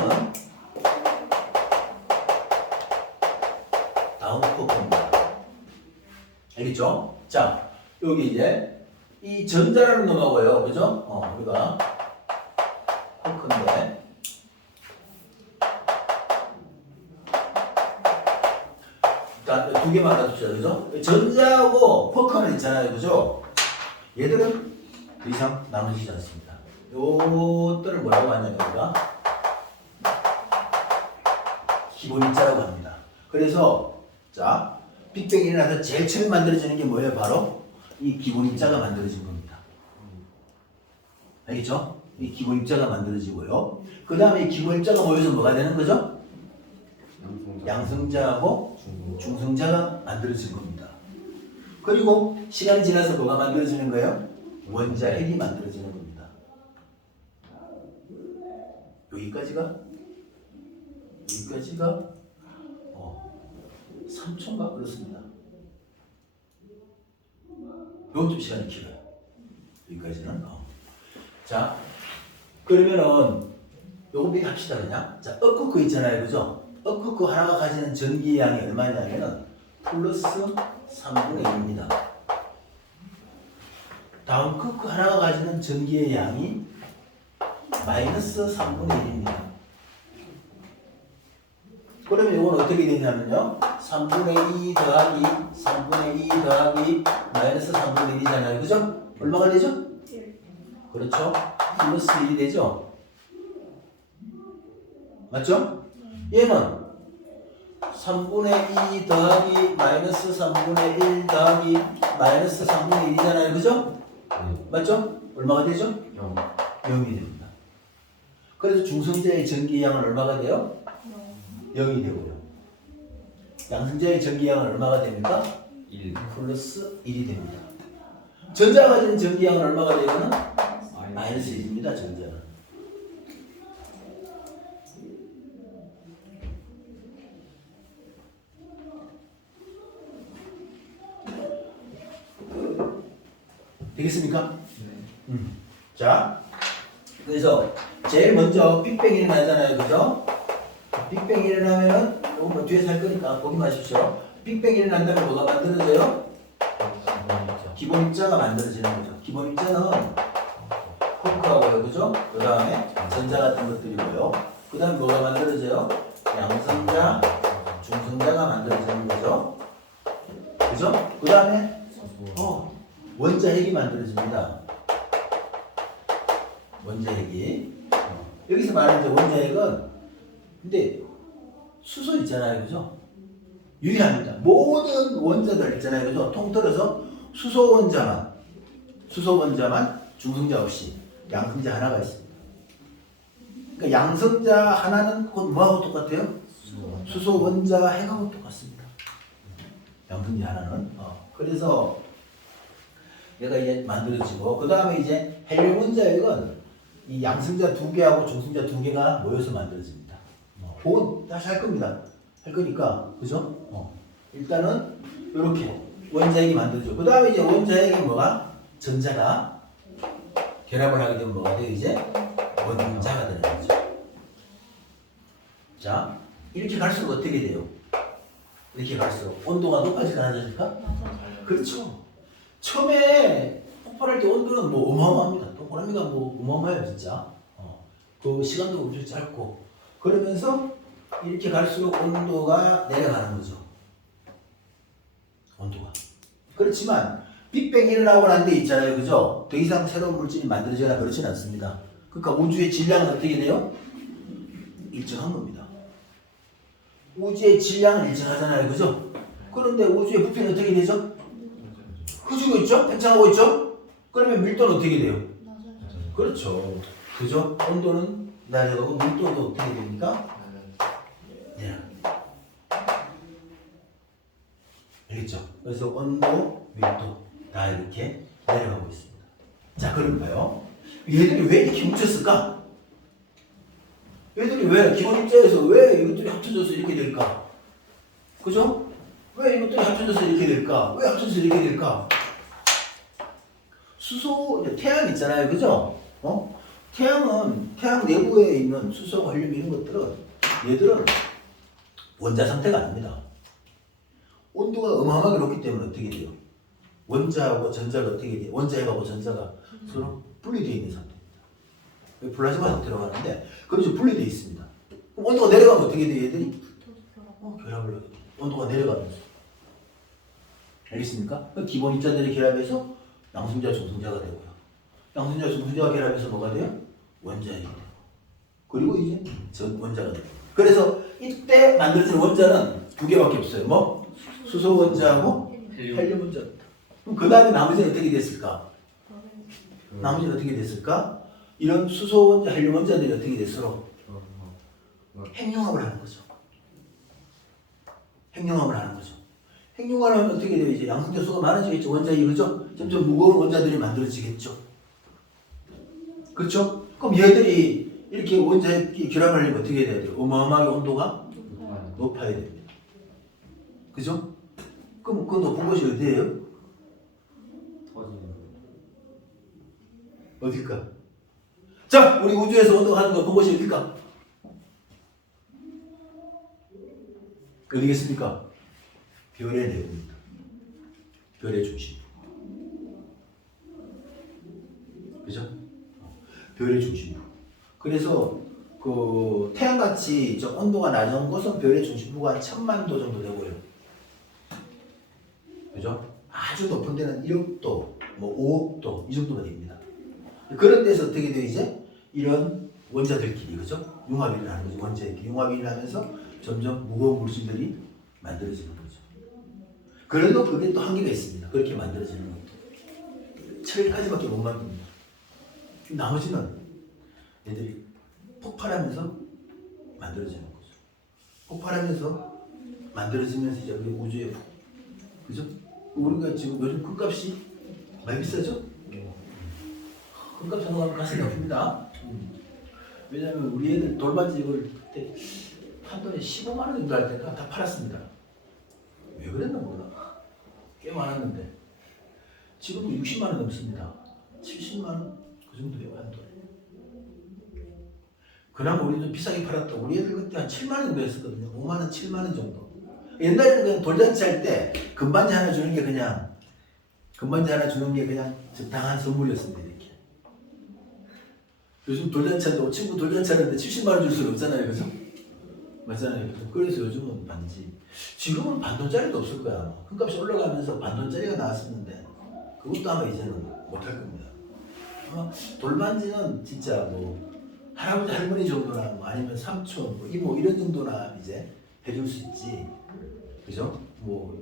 다운 쿼크입니다. 알겠죠? 자, 여기 이제 이 전자라는 놈하고요, 그죠? 우리가 쿼크인데 두 개만 놔둡시다, 그죠? 전자하고 쿼크는 있잖아요, 그죠? 얘들은 더 이상 나눠지지 않습니다. 요것들을 뭐라고 하냐면 우리가 기본 입자라고 합니다. 그래서 자 빅뱅이 일어나서 제일 처음 만들어지는 게 뭐예요? 바로 이 기본 입자가 만들어진 겁니다. 알겠죠? 이 기본 입자가 만들어지고요. 그 다음에 이 기본 입자가 모여서 뭐가 되는 거죠? 양성자하고 중성자가 만들어진 겁니다. 그리고 시간이 지나서 뭐가 만들어지는 거예요? 원자핵이 만들어지는 겁니다. 여기까지가 3초인가 그렇습니다. 요건 좀 시간이 길어요. 여기까지는. 자, 그러면은 요거 미리 합시다 그냥. 자, 업쿠크 있잖아요, 그죠? 업쿠크 하나가 가지는 전기의 양이 얼마냐면은 플러스 3분의 1입니다. 다음 쿠크 하나가 가지는 전기의 양이 마이너스 3분의 1입니다. 그러면 이건 어떻게 되냐면요. 3분의 2 더하기 3분의 2 더하기 마이너스 3분의 1이잖아요. 그죠? 얼마가 되죠? 1. 그렇죠. 플러스 1이 되죠. 맞죠? 얘는 3분의 2 더하기 마이너스 3분의 1 더하기 마이너스 3분의 1이잖아요. 그죠? 맞죠? 얼마가 되죠? 0이 됩니다. 그래서 중성자의 전기량은 얼마가 돼요? 0이 되고요. 양성자의 전기량은 얼마가 됩니까? 1 플러스 1이 됩니다. 전자가 가지는 전기량은 얼마가 되고는? 마이너스 1입니다. 전자는. 되겠습니까? 자, 그래서 제일 먼저 빅뱅이 일어나잖아요. 그죠? 빅뱅이 일어나면은 이거 뭐 뒤에서 할 거니까 보기 마십시오. 빅뱅이 일어난 다음에 뭐가 만들어져요? 기본 입자가 만들어지는 거죠. 기본 입자는 쿼크하고요. 그죠? 그 다음에 전자 같은 것들이고요. 그 다음에 뭐가 만들어져요? 양성자, 중성자가 만들어지는 거죠. 그죠? 그 다음에 원자핵이 만들어집니다. 원자핵이. 여기서 말하는 원자핵은 근데 수소 있잖아요. 그죠? 유일합니다. 모든 원자들 있잖아요. 그죠? 통틀어서 수소 원자만 중성자 없이 양성자 하나가 있습니다. 그러니까 양성자 하나는 곧 뭐하고 똑같아요? 수소 원자 핵하고 똑같습니다. 양성자 하나는. 그래서 얘가 이제 만들어지고 그 다음에 이제 헬륨 원자핵은 이 양성자 두 개하고 중성자 두 개가 모여서 만들어집니다. 그건 다시 할 겁니다. 할 거니까 그죠? 일단은 이렇게 원자핵이 만들어지고 그 다음에 이제 원자핵이 뭐가 전자가 결합을 하게 되면 뭐가 돼요? 이제 원자가 되는 거죠. 자, 이렇게 갈수록 어떻게 돼요? 이렇게 갈수록 온도가 높아질까 낮아질까? 그렇죠. 처음에 폭발할 때 온도는 뭐 어마어마합니다. 동그라미가 뭐 어마어마해요 진짜. 그 시간도 엄청 짧고 그러면서 이렇게 갈수록 온도가 내려가는 거죠. 온도가. 그렇지만 빅뱅이 일어나고 난 데 있잖아요. 그죠? 더 이상 새로운 물질이 만들어지거나 그렇지는 않습니다. 그러니까 우주의 질량은 어떻게 돼요? 일정한 겁니다. 우주의 질량은 일정하잖아요. 그죠? 그런데 우주의 부피는 어떻게 되죠? 커지고 있죠? 팽창하고 있죠? 그러면 밀도는 어떻게 돼요? 그렇죠. 그죠? 온도는 내려가고 밀도도 어떻게 됩니까? 알겠죠? 그래서 온도, 밀도 다 이렇게 내려가고 있습니다. 자, 그런가요? 얘들이 왜 이렇게 뭉쳤을까? 얘들이 왜 기본 입자에서 왜 이것들이 합쳐져서 이렇게 될까? 그죠? 왜 이것들이 합쳐져서 이렇게 될까? 왜 합쳐져서 이렇게 될까? 수소, 태양 있잖아요. 그죠? 태양 내부에 있는 수소, 헬륨 이런 것들은 얘들은 원자 상태가 아닙니다. 온도가 어마어마하게 높기 때문에 어떻게 돼요? 원자하고 전자가 어떻게 돼요? 원자핵하고 전자가 서로 분리되어 있는 상태입니다. 플라즈마 상태로 가는데 그래서 분리되어 있습니다. 그럼 온도가 내려가면 어떻게 돼요? 얘들이? 결합을 하게 돼요. 온도가 내려가면서. 알겠습니까? 기본 입자들이 결합해서 양성자, 중성자가 되고요. 양성자, 중성자가 결합해서 뭐가 돼요? 원자핵이 돼요. 그리고 이제 원자가 돼요. 그래서 이때 만들어진 원자는 두 개밖에 없어요. 뭐? 수소 원자하고 헬륨 원자. 그럼 그 다음에 나머지는 어떻게 됐을까? 나머지는 어떻게 됐을까? 이런 수소 원자, 헬륨 원자들이 어떻게 됐어? 핵융합을 하는 거죠. 핵융합을 하는 거죠. 핵융합을 하면 어떻게 돼요? 이제 양성자 수가 많아지겠죠. 원자이 그죠? 점점 무거운 원자들이 만들어지겠죠. 그렇죠? 그럼 얘들이 이렇게 원자핵이 결합을 하려면 어떻게 돼야 돼요? 어마어마하게 온도가 높아야 됩니다. 그죠? 그럼 그 높은 곳이 어디예요? 어딜까? 자, 우리 우주에서 운동하는 거 그것이 어딜까? 어디겠습니까? 별의 내부입니다. 별의 중심. 그죠? 별의 중심부. 그래서 그 태양같이 좀 온도가 낮은 곳은 별의 중심부가 한 1000만 도 정도 되고요. 그죠? 아주 높은 데는 1억도, 뭐 5억도 이 정도가 됩니다. 그런 데서 어떻게 돼요? 이제 이런 원자들끼리, 그죠? 융합이 일어나는 거죠. 원자들끼리 융합이 일어나면서 점점 무거운 물질들이 만들어지는 거죠. 그래도 그게 또 한계가 있습니다. 그렇게 만들어지는 것도. 철까지밖에 못 만듭니다. 나머지는 얘들이 폭발하면서 만들어지는 거죠. 폭발하면서 만들어지면서 이제 우리 우주에, 그죠? 우리가 지금 요즘 금값이 많이 비싸죠? 금값 생각하면 가슴이 아픕니다. 왜냐면 우리 애들 돌반지 이걸 그때 한 돈에 15만 원 정도 할 때가 다 팔았습니다. 왜 그랬나 몰라. 꽤 많았는데 지금은 60만 원 넘습니다. 70만 원 그 정도예요, 한 돈에. 그나마 우리도 비싸게 팔았다. 우리 애들 그때 한 7만 원 정도 했었거든요. 5만 원, 7만 원 정도. 옛날에는 그냥 돌잔치 할 때 금반지 하나 주는 게 그냥 적당한 선물이었습니다. 이렇게. 요즘 돌잔치 한다고 친구 돌잔치 하는데 70만 원 줄 수는 없잖아요, 그죠? 맞잖아요. 그래서 요즘은 반지. 지금은 반돈짜리도 없을 거야. 금값이 올라가면서 반돈짜리가 나왔었는데 그것도 아마 이제는 못할 겁니다. 아마 돌반지는 진짜 뭐 할아버지 할머니 정도나 뭐 아니면 삼촌, 뭐 이모 이런 정도나 이제 해줄 수 있지. 그죠? 뭐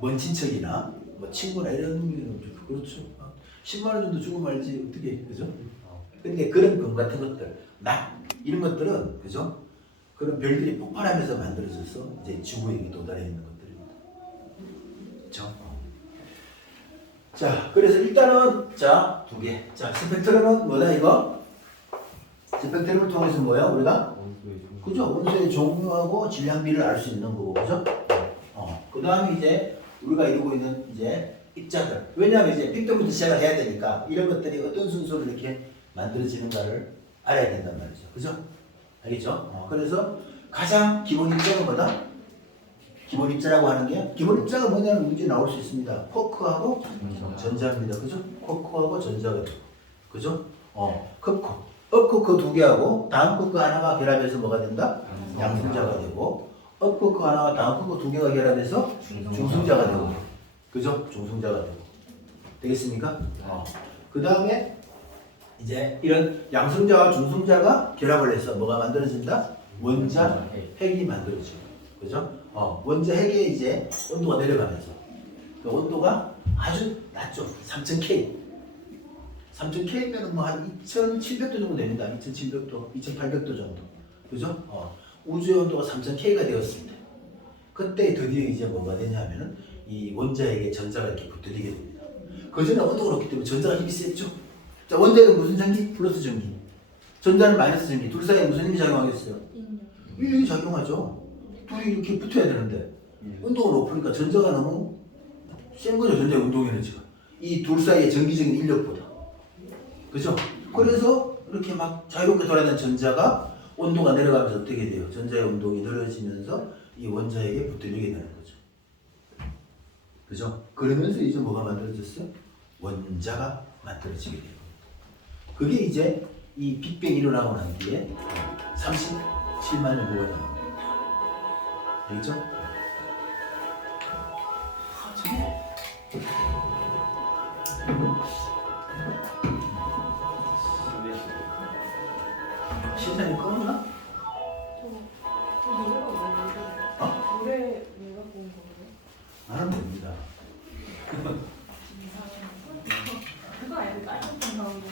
먼 친척이나 뭐 친구나 이런 의미는 그렇죠. 10만 원 정도 주고 말지 어떻게, 그죠? 근데 그런 금 같은 것들, 이런 것들은, 그죠? 그런 별들이 폭발하면서 만들어져서 이제 지구에 도달해 있는 것들입니다. 그렇죠? 자, 그래서 일단은 자, 두 개. 자, 스펙트럼은 뭐다 이거? 스펙트럼을 통해서 뭐야 우리가? 그죠? 원소의 종류하고 질량비를 알 수 있는 거고, 그죠? 그 다음에 이제 우리가 이루고 있는 이제 입자들. 왜냐하면 이제 빅토부터 시작을 해야 되니까 이런 것들이 어떤 순서로 이렇게 만들어지는가를 알아야 된단 말이죠. 그죠? 알겠죠? 그래서 가장 기본 입자가 뭐다? 기본 입자라고 하는 게, 기본 입자가 뭐냐면 문제 나올 수 있습니다. 쿼크하고 전자입니다. 그죠? 쿼크하고 전자가 되고. 그죠? 쿼크 두 개하고 다음 쿼크 하나가 결합해서 뭐가 된다? 양성자가 되고, 쿼크 하나가 다음 쿼크 두 개가 결합해서 중성자가 되고. 그죠? 중성자가 되고. 되겠습니까? 그 다음에 이제 이런 양성자와 중성자가 결합을 해서 뭐가 만들어진다? 원자 핵이 만들어지고. 그죠? 원자 핵의 이제 온도가 내려가면서 그 온도가 아주 낮죠. 3000K. 3000K면 뭐 한 2700도 정도 됩니다. 2700도, 2800도 정도. 그죠? 우주의 온도가 3000K가 되었습니다. 그때 드디어 이제 뭐가 되냐면은 이 원자핵에 전자가 이렇게 붙들리게 됩니다. 그 전에 온도가 높기 때문에 전자가 힘이 셌죠. 자, 원자핵은 무슨 전기? 플러스 전기. 전자는 마이너스 전기. 둘 사이에 무슨 힘이 작용하겠어요? 인력이 작용하죠. 둘이 이렇게 붙어야 되는데 온도가 높으니까 전자가 너무 센 거죠. 전자의 운동 에너지가. 이 둘 사이의 전기적인 인력보다. 그죠? 그래서 이렇게 막 자유롭게 돌아다니는 전자가 온도가 내려가면서 어떻게 돼요? 전자의 운동이 늘어지면서 이 원자에게 붙들리게 되는 거죠. 그죠? 그러면서 이제 뭐가 만들어졌어요? 원자가 만들어지게 돼요. 그게 이제 이 빅뱅이 일어나고 난 뒤에 37만 년 후가 됩니다. 알겠죠? 시간이 꺼나? 노래 왜 갖고 온 거예요? 안 하면 됩니다. 그거 알고 깔끔한 나오는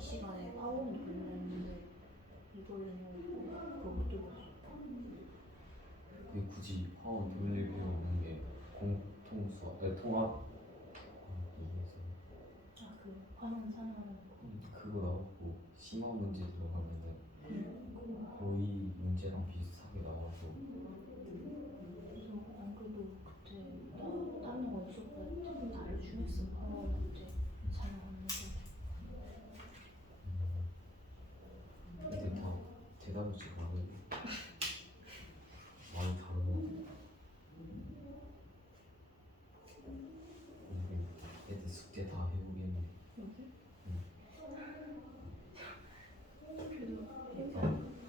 시간에 파원 돌렸는데 이번에는 그거 못 돌렸어. 왜 굳이 화원 돌릴 필요 없는 게 공통수학, 아니 통합 이해서 그 화원 사용하는 그거 나오고 심화 문제 들어가면은 거의 문제랑 비슷하게 나와서 그래서 안 그래도 그때 나 다른 거 있었거든. 다 알려주겠어. 화원한테 사용하는 거. 애들 다 대답을 잘 안 해. 많이 다르고 애들 숙제 다 해보겠네.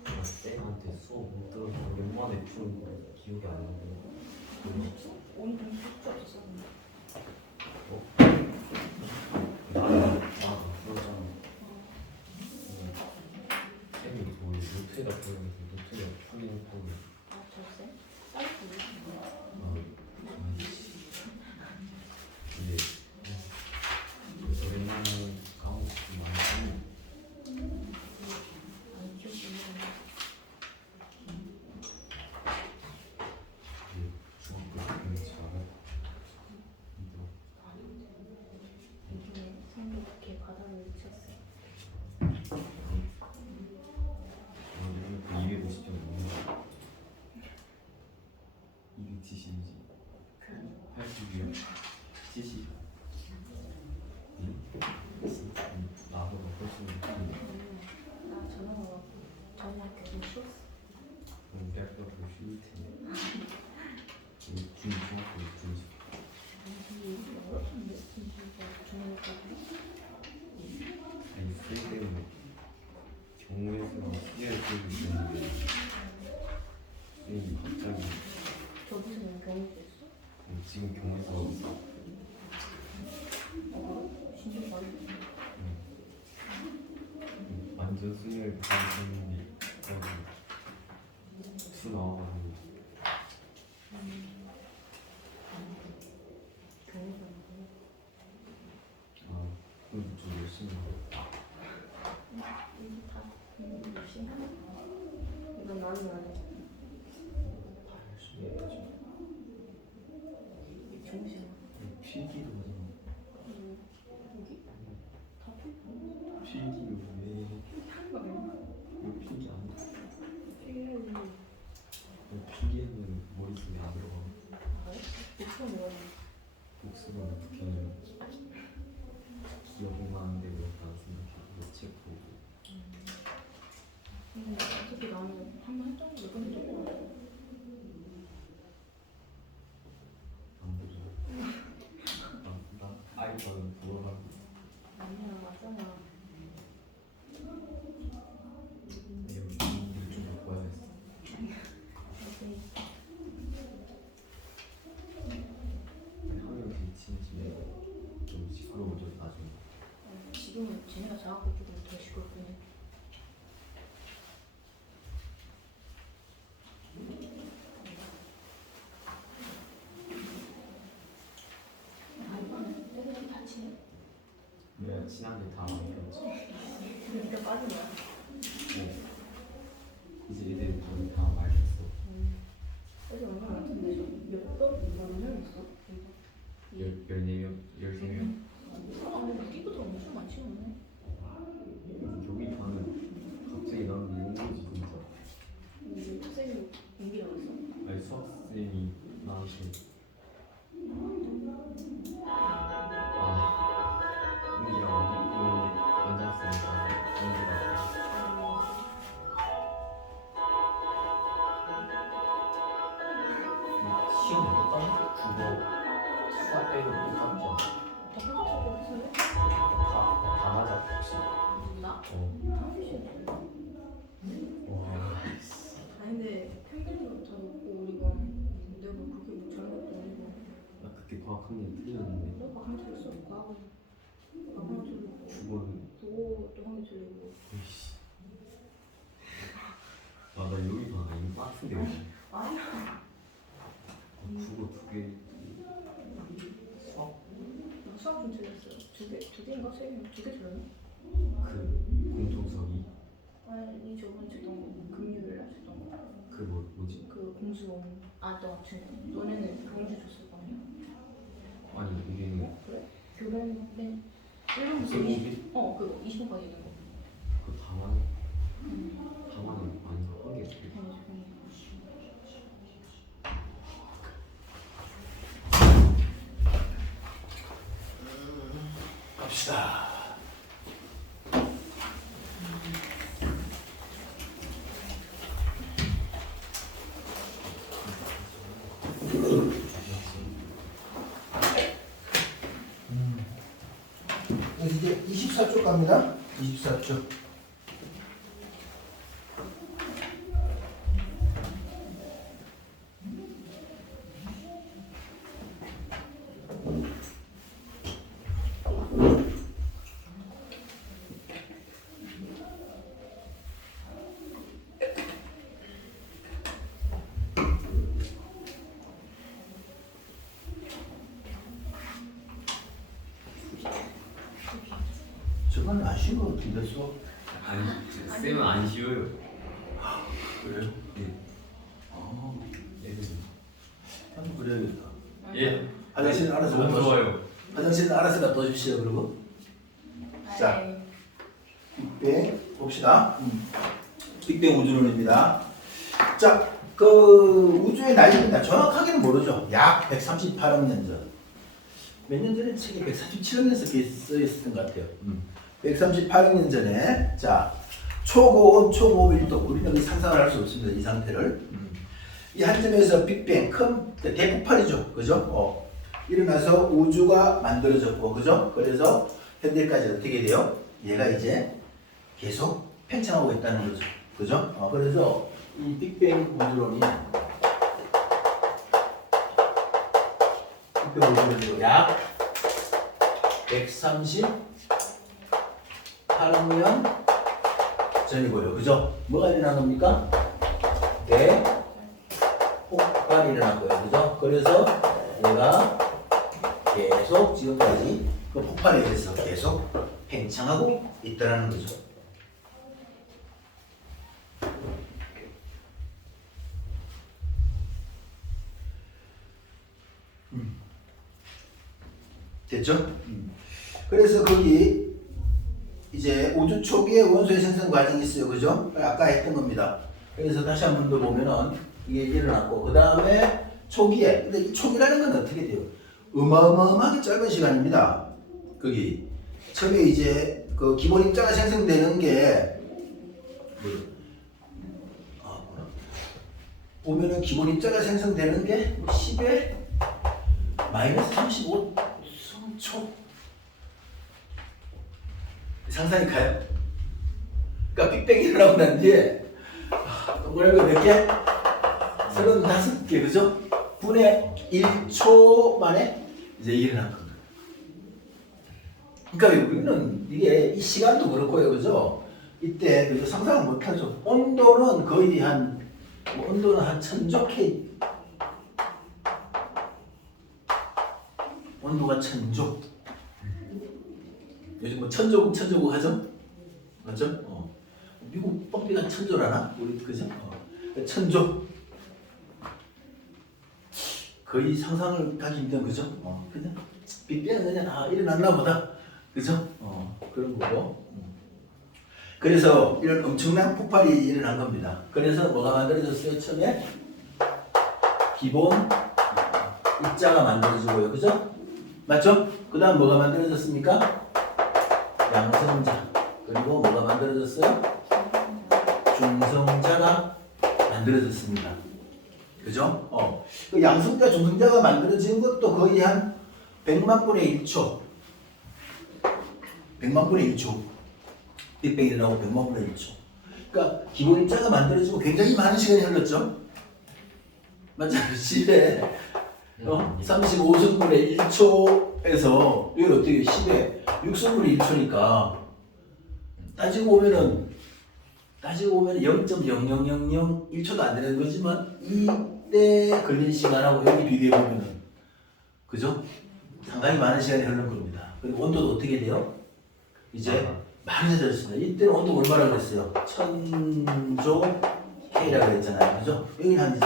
나 쌤한테 수업 못 들어서 오랜만에 푸는 거 기억이 안 나고 오늘 좀 숙제 없었는데. 나도 그러잖아. 쌤이 거의 노트에다 보여서 노트에다 풀리놓고 아, 저쌤? 사이트 이제 오랜만에 까먹고 많이 까먹고 안 기억이 나는데. 중학교 때 되게 잘해. 이게 선생님 이렇게 바닥을 쳤어. 170이지. 80이요. 70. 나보다 훨씬 높은데. 나 저녁 계속 쉬었어. 그럼 내가 더 쉬울 텐데. 중학교 중식. 어렵던데 저녁까지. 아니 쌤 때문에 경우의 수랑 수제를 들고 있었는데 쌤이 갑자기 저기서는 경험도 있어? 지금 경우의 수가 없어. 진짜 많이. 완전 수능을 받았는데 수 나와가지고 경험도 아 그럼 좀 열심히 하고. 이거 다 열심히 하는 거야. 이건 나는 안 해. 다 열심히 해야지. 정신. 필기도 하잖아. 여기 다 필요. 필기를 왜 하는 거 아니야? 이거 필기 안 돼? 필요해. 필기하면 머릿속에 안 들어가. 목표 뭐야? 복습은 어떻게 하냐면 기억만 안 되고 난 생각해. 이거 책 보고 근데 어차피 나는 한번 했던 거 몇번 했던 거 같아. 안 보잖아. 나 아이pad은 보러가고 아니야, 맞잖아. 내 여기 분위기를 좀 바꿔야겠어. 어제 하면 괜찮지. 좀 시끄러워져 나중에. 지금은 쟤네가 자꾸 조금 더 시끄럽긴 해. 아, 이거는 애들이 다 친해. 내가 친한데 다 만들었지. 그러니까 빠진 거야. 이제 애들 거의 다 말했어. 애들 얼마나 많던데, 몇 번? 몇 명이었어? 14명, 13명. 아, 근데 우리보다 엄청 많지 않네. 여기 반은 갑자기 나는 이런 거지 진짜. 우리 학생이 연기라고 했어? 아니 수학생이 나한테 은기랑 어디 앉았으니까 은기랑 시험 못했다는 국어 수학 때는 못하지 않아? 덕분에 했어요? 다 맞아 혹시? 나? 어. 와. 아니 근데 평균도 더 높고 우리가 내가 그렇게 뭐 잘못도 아니고 나 그때 과학 한 개 틀렸는데 너가 한개 틀렸어. 과학은 하나 틀리고 국어는 국어도 한개 틀리고 에이씨. 나 여기 봐 이거 빡센데 여기. 아니야. 국어 두 개. 수학 나 수학 좀 틀렸어. 두 개인가 세 개인가 두개 틀렸나? 그 공통수학이 아니 저번에 쳤던 거 금요일 날 쳤던 거. 그 뭐지? 그 공수원 아너 너네는 강주 줬을 거 아니야? 아니 우리는 교련된 1번부터 수업이? 그거 20번까지 있는 거. 그 당황 당황은 아니고 한개 갑시다. 이제 24쪽 갑니다. 24쪽. 저건 아쉬운 것 같은데 수업. 아니 쌤은 안 쉬워요. 그래요? 네. 아, 애들은 한번 그래야겠다. 예 화장실은 알아서 너무 갔다 오십시오. 좋아요. 화장실은 알아서 갔다 오십시오. 그리고 자. 빅뱅 봅시다. 빅뱅 우주론입니다. 자, 그 우주의 나이입니다. 정확하게는 모르죠. 약 138억 년 전. 몇 년 전에 책에 137억 년 써있었던 것 같아요. 138억 년 전에 자 초고온 초고온 일도 우리는 상상을 할 수 없습니다. 이 상태를. 이 한 점에서 빅뱅 큰 대폭발이죠. 그죠? 일어나서 우주가 만들어졌고 그죠? 그래서 현대까지 어떻게 돼요? 얘가 이제 계속 팽창하고 있다는 거죠. 그죠? 그래서 이 빅뱅 우주론이 약 138억 년 전이고요. 그죠? 뭐가 일어난 겁니까? 대폭발이 일어났고요. 그죠? 그래서 얘가 계속 지금까지 그 폭발에 의해서 계속 팽창하고 있다는 거죠. 됐죠? 그래서 거기 이제 우주 초기에 원소의 생성 과정이 있어요. 그죠? 아까 했던 겁니다. 그래서 다시 한 번 더 보면은 이게 일어났고 그 다음에 초기에 근데 이 초기라는 건 어떻게 돼요? 어마어마하게 짧은 시간입니다. 거기 처음에 이제 그 기본 입자가 생성되는 게 보면은 기본 입자가 생성되는 게 10의 마이너스 35승초 상상이 가요? 그러니까 빅뱅이 일어나고 난 뒤에 동그라미 몇 개? 35개 그죠? 분의 1초 만에 이제 일어난 겁니다. 그러니까 우리는 이게 이 시간도 그렇고요, 그죠? 이때 그죠? 상상을 못하죠. 온도는 거의 온도는 한 1000조 K. 온도가 1000조. 요즘 뭐 천조국 하죠? 맞죠? 미국 뻥비가 1000조라나? 우리 그죠? 1000조. 거의 상상을 하기 힘든 그죠? 그냥 빅뱅은 그냥 일어났나 보다. 그죠? 그런 거고. 그래서 이런 엄청난 폭발이 일어난 겁니다. 그래서 뭐가 만들어졌어요? 처음에 기본 입자가 만들어지고요. 그죠? 맞죠? 그 다음 뭐가 만들어졌습니까? 양성자. 그리고 뭐가 만들어졌어요? 중성자가 만들어졌습니다. 그죠? 그 양성자, 중성자가 만들어진 것도 거의 한 100만 분의 1초. 100만 분의 1초. 빅뱅이 일어나고 100만 분의 1초. 그러니까 기본 입자가 만들어지고 굉장히 많은 시간이 흘렀죠. 맞죠? 10에 35승분의 1초에서 이걸 어떻게 10에 6승분의 1초니까 따지고 보면은 0.00001초도 안 되는 거지만 이때 걸린 시간하고 여기 비교해 보면은 그죠? 상당히 많은 시간이 흐른 겁니다. 그리고 온도도 어떻게 돼요? 이제 많이 낮아졌습니다. 이때는 온도 얼마라고 그랬어요? 1000조 K라고 했잖아요. 그죠? 여기 한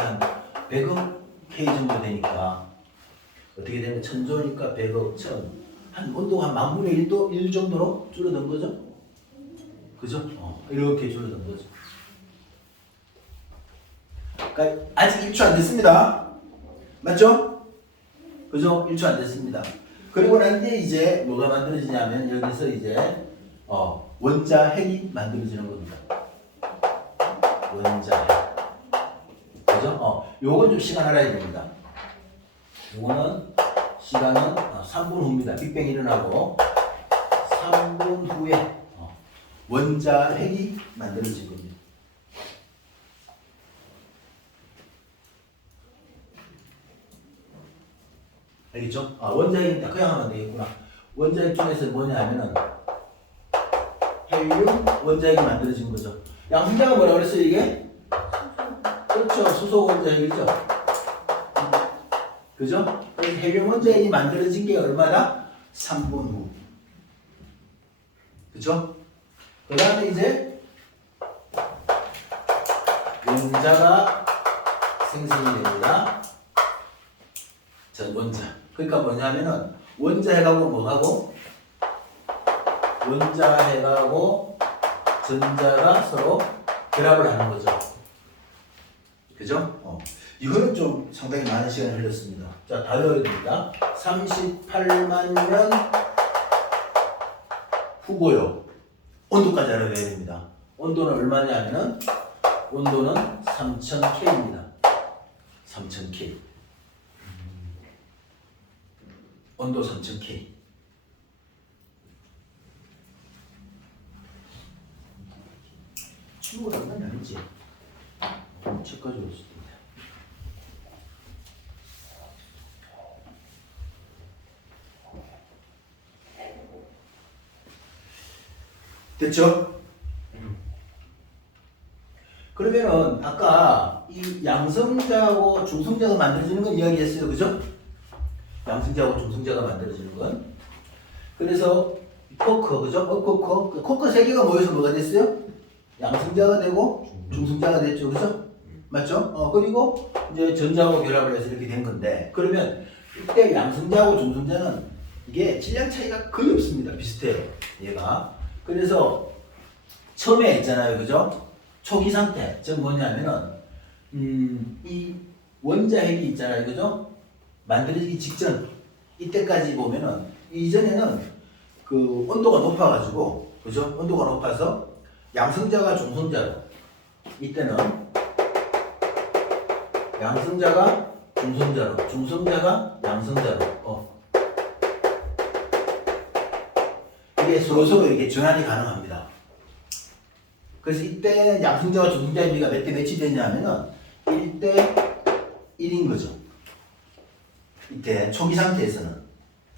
100억 K 정도 되니까 어떻게 되면 1000조니까 100억, 1000. 한 온도가 한 만분의 1 정도로 줄어든 거죠? 그죠? 이렇게 줄어든 거죠. 그러니까 아직 1초 안 됐습니다. 맞죠? 그죠? 1초 안 됐습니다. 그리고 난 뒤에 이제 뭐가 만들어지냐면 여기서 이제 원자핵이 만들어지는 겁니다. 원자핵. 그죠? 요건 좀 시간 알아야 됩니다. 요거는 시간은 3분 후입니다. 빅뱅이 일어나고 3분 후에 원자핵이 만들어질 겁니다. 알겠죠? 원자핵이니까 그냥 하면 되겠구나. 원자핵 중에서 뭐냐 하면은 헬륨 원자핵이 만들어진 거죠. 양성자가 뭐라 그랬어요 이게? 그렇죠. 수소 원자핵이죠. 그죠? 그래서 헬륨 원자핵이 만들어진 게 얼마나? 3분 후. 그죠? 그 다음에 이제 원자가 생성이 됩니다. 전 원자. 그러니까 뭐냐면은 원자핵하고 뭐하고? 원자핵하고 전자가 서로 결합을 하는 거죠. 그죠? 이거는 좀 상당히 많은 시간이 흘렸습니다. 자, 다 외워야 됩니다. 38만 년 후고요. 온도까지 알아야 됩니다. 온도는 얼마냐면은 온도는 3000K입니다. 3000K. 온도 3000K. 친구가 장난이 아니지? 책까지 올수 있네. 됐죠? 그러면은 아까 이 양성자하고 중성자가 만들어지는 건 이야기했어요, 그죠? 양성자하고 중성자가 만들어지는 건. 그래서 코크, 그죠? 코크 세 개가 모여서 뭐가 됐어요? 양성자가 되고 중성자가 됐죠, 그죠? 맞죠? 그리고 이제 전자하고 결합을 해서 이렇게 된 건데, 그러면 이때 양성자하고 중성자는 이게 질량 차이가 거의 없습니다. 비슷해요, 얘가. 그래서 처음에 있잖아요, 그죠? 초기 상태, 즉 뭐냐면은 이 원자핵이 있잖아요, 그죠? 만들어지기 직전 이때까지 보면은 이전에는 그 온도가 높아가지고, 그죠? 온도가 높아서 양성자가 중성자로, 이때는 양성자가 중성자로, 중성자가 양성자로, 이게 서로서로 이렇게 전환이 가능합니다. 그래서 이때 양성자와 중성자의 비가 몇 대 몇이 되냐면은 1대 1인 거죠. 이때 초기 상태에서는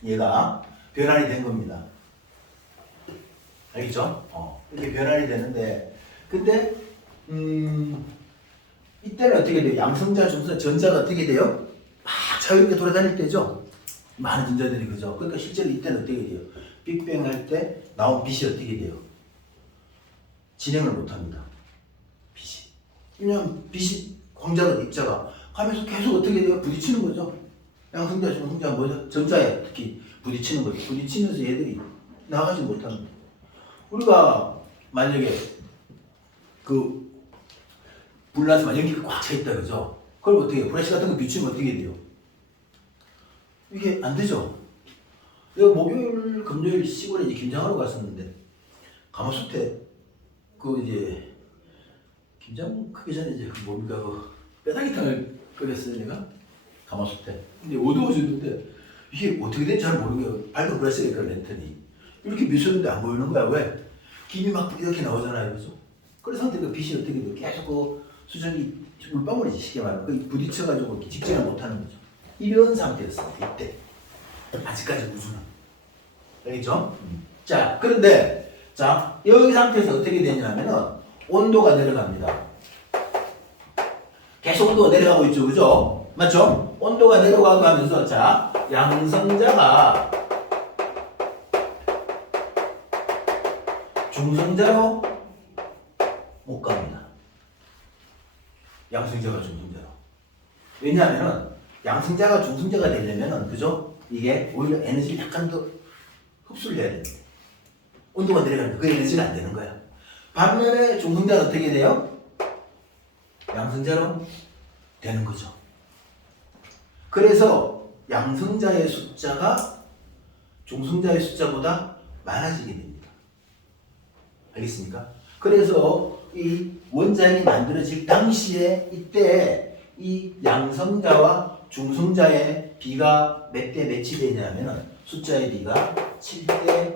얘가 변환이 된 겁니다. 알겠죠? 이렇게 변환이 되는데, 근데 이때는 어떻게 돼요? 양성자, 중성자, 전자가 어떻게 돼요? 막 자유롭게 돌아다닐 때죠. 많은 전자들이, 그죠? 그러니까 실제로 이때는 어떻게 돼요? 빅뱅 할 때 나온 빛이 어떻게 돼요? 진행을 못합니다. 빛이. 왜냐면 빛이 광자가 입자가 가면서 계속 어떻게 돼요? 부딪히는 거죠. 양성자, 중성자, 뭐죠? 전자에 특히 부딪히는 거죠. 부딪히면서 얘들이 나가지 못합니다. 우리가 만약에 그 불나서만 연기가 꽉 차 있다, 그죠? 그럼 어떻게 해요? 프레시 같은 거 비추면 어떻게 돼요? 이게 안 되죠. 내가 목요일, 금요일 시골에 이제 김장하러 갔었는데, 가마솥에 그 이제 김장 크기 전에 이제 그 뭡니까 그 뼈다귀탕을 끓였어요, 내가 가마솥에. 근데 어두워졌는데 이게 어떻게 된지 잘 모르겠어요. 밝은 브라시가 있거든, 랜턴이. 이렇게 미쳤는데 안 보이는 거야. 왜? 김이 막 이렇게 나오잖아요, 그죠? 그래서 상태 그 빛이 어떻게 돼요? 계속 그 수정이 물방울이지, 쉽게 말하면. 그 부딪혀가지고 직진을 못하는 거죠. 이런 상태였어요, 이때. 아직까지 우주는. 알겠죠? 자, 그런데 자, 여기 상태에서 어떻게 되냐면은 온도가 내려갑니다. 계속 온도가 내려가고 있죠, 그죠? 맞죠? 온도가 내려가고 하면서 자, 양성자가 중성자로 못 갑니다. 양성자가 중성자로. 왜냐하면은 양성자가 중성자가 되려면은, 그죠? 이게 오히려 에너지를 약간 더 흡수를 해야 됩니다. 온도가 내려가니까 그 에너지가 안 되는 거야. 반면에 중성자는 어떻게 돼요? 양성자로 되는 거죠. 그래서 양성자의 숫자가 중성자의 숫자보다 많아지게 됩니다. 알겠습니까? 그래서 이 원자핵이 만들어질 당시에 이때 이 양성자와 중성자의 비가 몇 대 몇이 되냐면 숫자의 비가 7대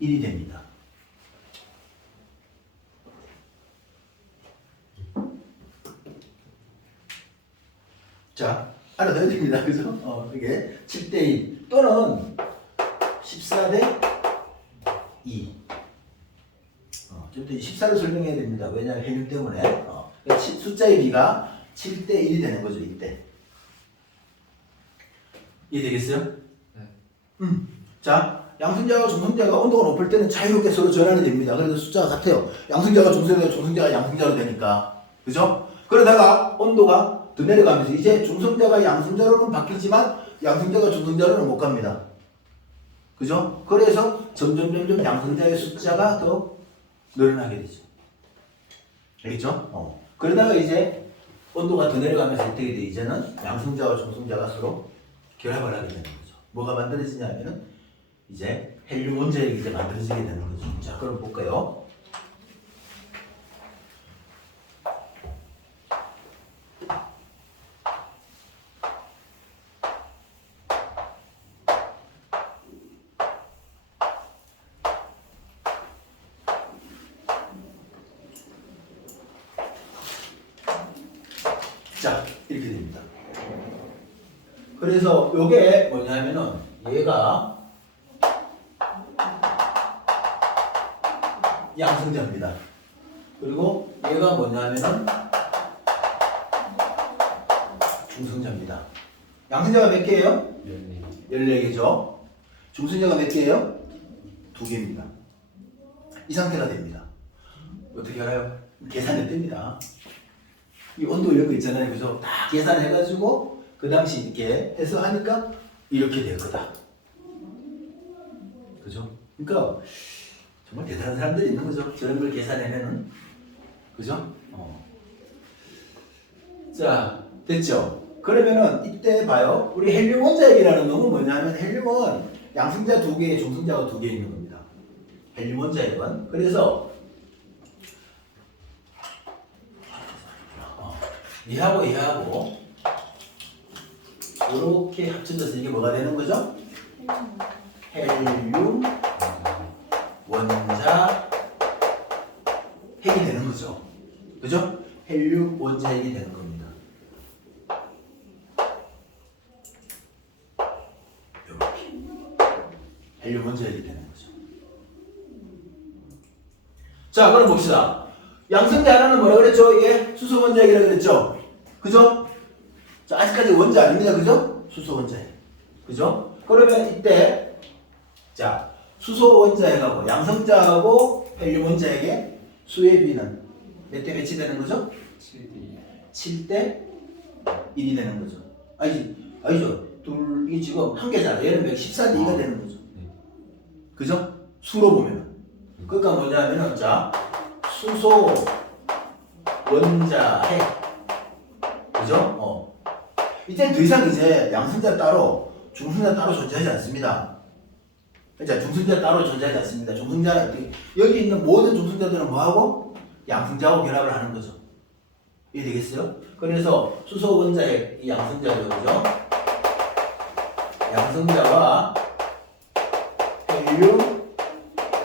1이 됩니다. 자, 알아둬야 됩니다. 그래서 이게 7대 1 또는 14대 2. 좀 더 14를 설명해야 됩니다. 왜냐하면 헬륨 때문에. 그러니까 숫자의 비가 7대 1이 되는 거죠, 이때. 이해되겠어요? 네. 자, 양성자와 중성자가 온도가 높을 때는 자유롭게 서로 전환이 됩니다. 그래서 숫자가 같아요. 양성자가 중성자가 중성자가 양성자로 되니까. 그죠? 그러다가 온도가 더 내려가면서 이제 중성자가 양성자로는 바뀌지만 양성자가 중성자로는 못 갑니다. 그죠? 그래서 점점 양성자의 숫자가 더 늘어나게 되죠. 알겠죠? 그러다가 이제 온도가 더 내려가면서 어떻게 돼? 이제는 양성자와 중성자가 서로 결합을 하게 되는 거죠. 뭐가 만들어지냐면은 이제 헬륨 원자핵이 이제 만들어지게 되는 거죠. 자, 그럼 볼까요? 자, 이렇게 됩니다. 그래서 요게 뭐냐면은 얘가 양성자입니다. 그리고 얘가 뭐냐면은 중성자입니다. 양성자가 몇 개예요? 14개죠. 중성자가 몇 개예요? 2개입니다. 이 상태가 됩니다. 어떻게 알아요? 계산이 됩니다. 이 온도 이런 거 있잖아요. 그래서 다 계산해가지고 그 당시 이렇게 해서 하니까 이렇게 될 거다. 그죠? 그러니까 정말 대단한 사람들이 있는 거죠. 저런 걸 계산해내는. 그죠? 자, 됐죠? 그러면은 이때 봐요. 우리 헬륨 원자핵이라는 놈은 뭐냐면 헬륨은 양성자 2개, 중성자가 2개 있는 겁니다. 헬륨 원자핵은. 그래서 얘하고 얘하고 이렇게 합쳐져서 이게 뭐가 되는 거죠? 헬륨 원자 핵이 되는 거죠. 그죠? 헬륨 원자 핵이 되는 겁니다. 이렇게 헬륨 원자 핵이 되는 거죠. 자, 그럼 봅시다. 양성자 하나는 뭐라 그랬죠? 이게 수소 원자 핵이라 그랬죠? 그죠? 자, 아직까지 원자 아닙니다. 그죠? 수소 원자 핵. 그죠? 그러면 이때 자, 수소 원자핵하고 양성자하고 헬륨 원자핵의 수의 비는 몇 대 몇이 되는 거죠? 7대 1이 되는 거죠. 아니죠. 이게 지금 한 개잖아. 얘는 14대 2가 되는 거죠. 그죠? 수로 보면은. 그러니까 뭐냐면은 자, 수소 원자핵. 그죠? 이제 더 이상 이제 양성자 따로 중성자 따로 존재하지 않습니다. 자, 중성자 따로 존재하지 않습니다. 중성자 여기 있는 모든 중성자들은 뭐하고? 양성자하고 결합을 하는 거죠. 이해되겠어요? 그래서 수소 원자핵 이 양성자죠, 그죠? 양성자와 헬륨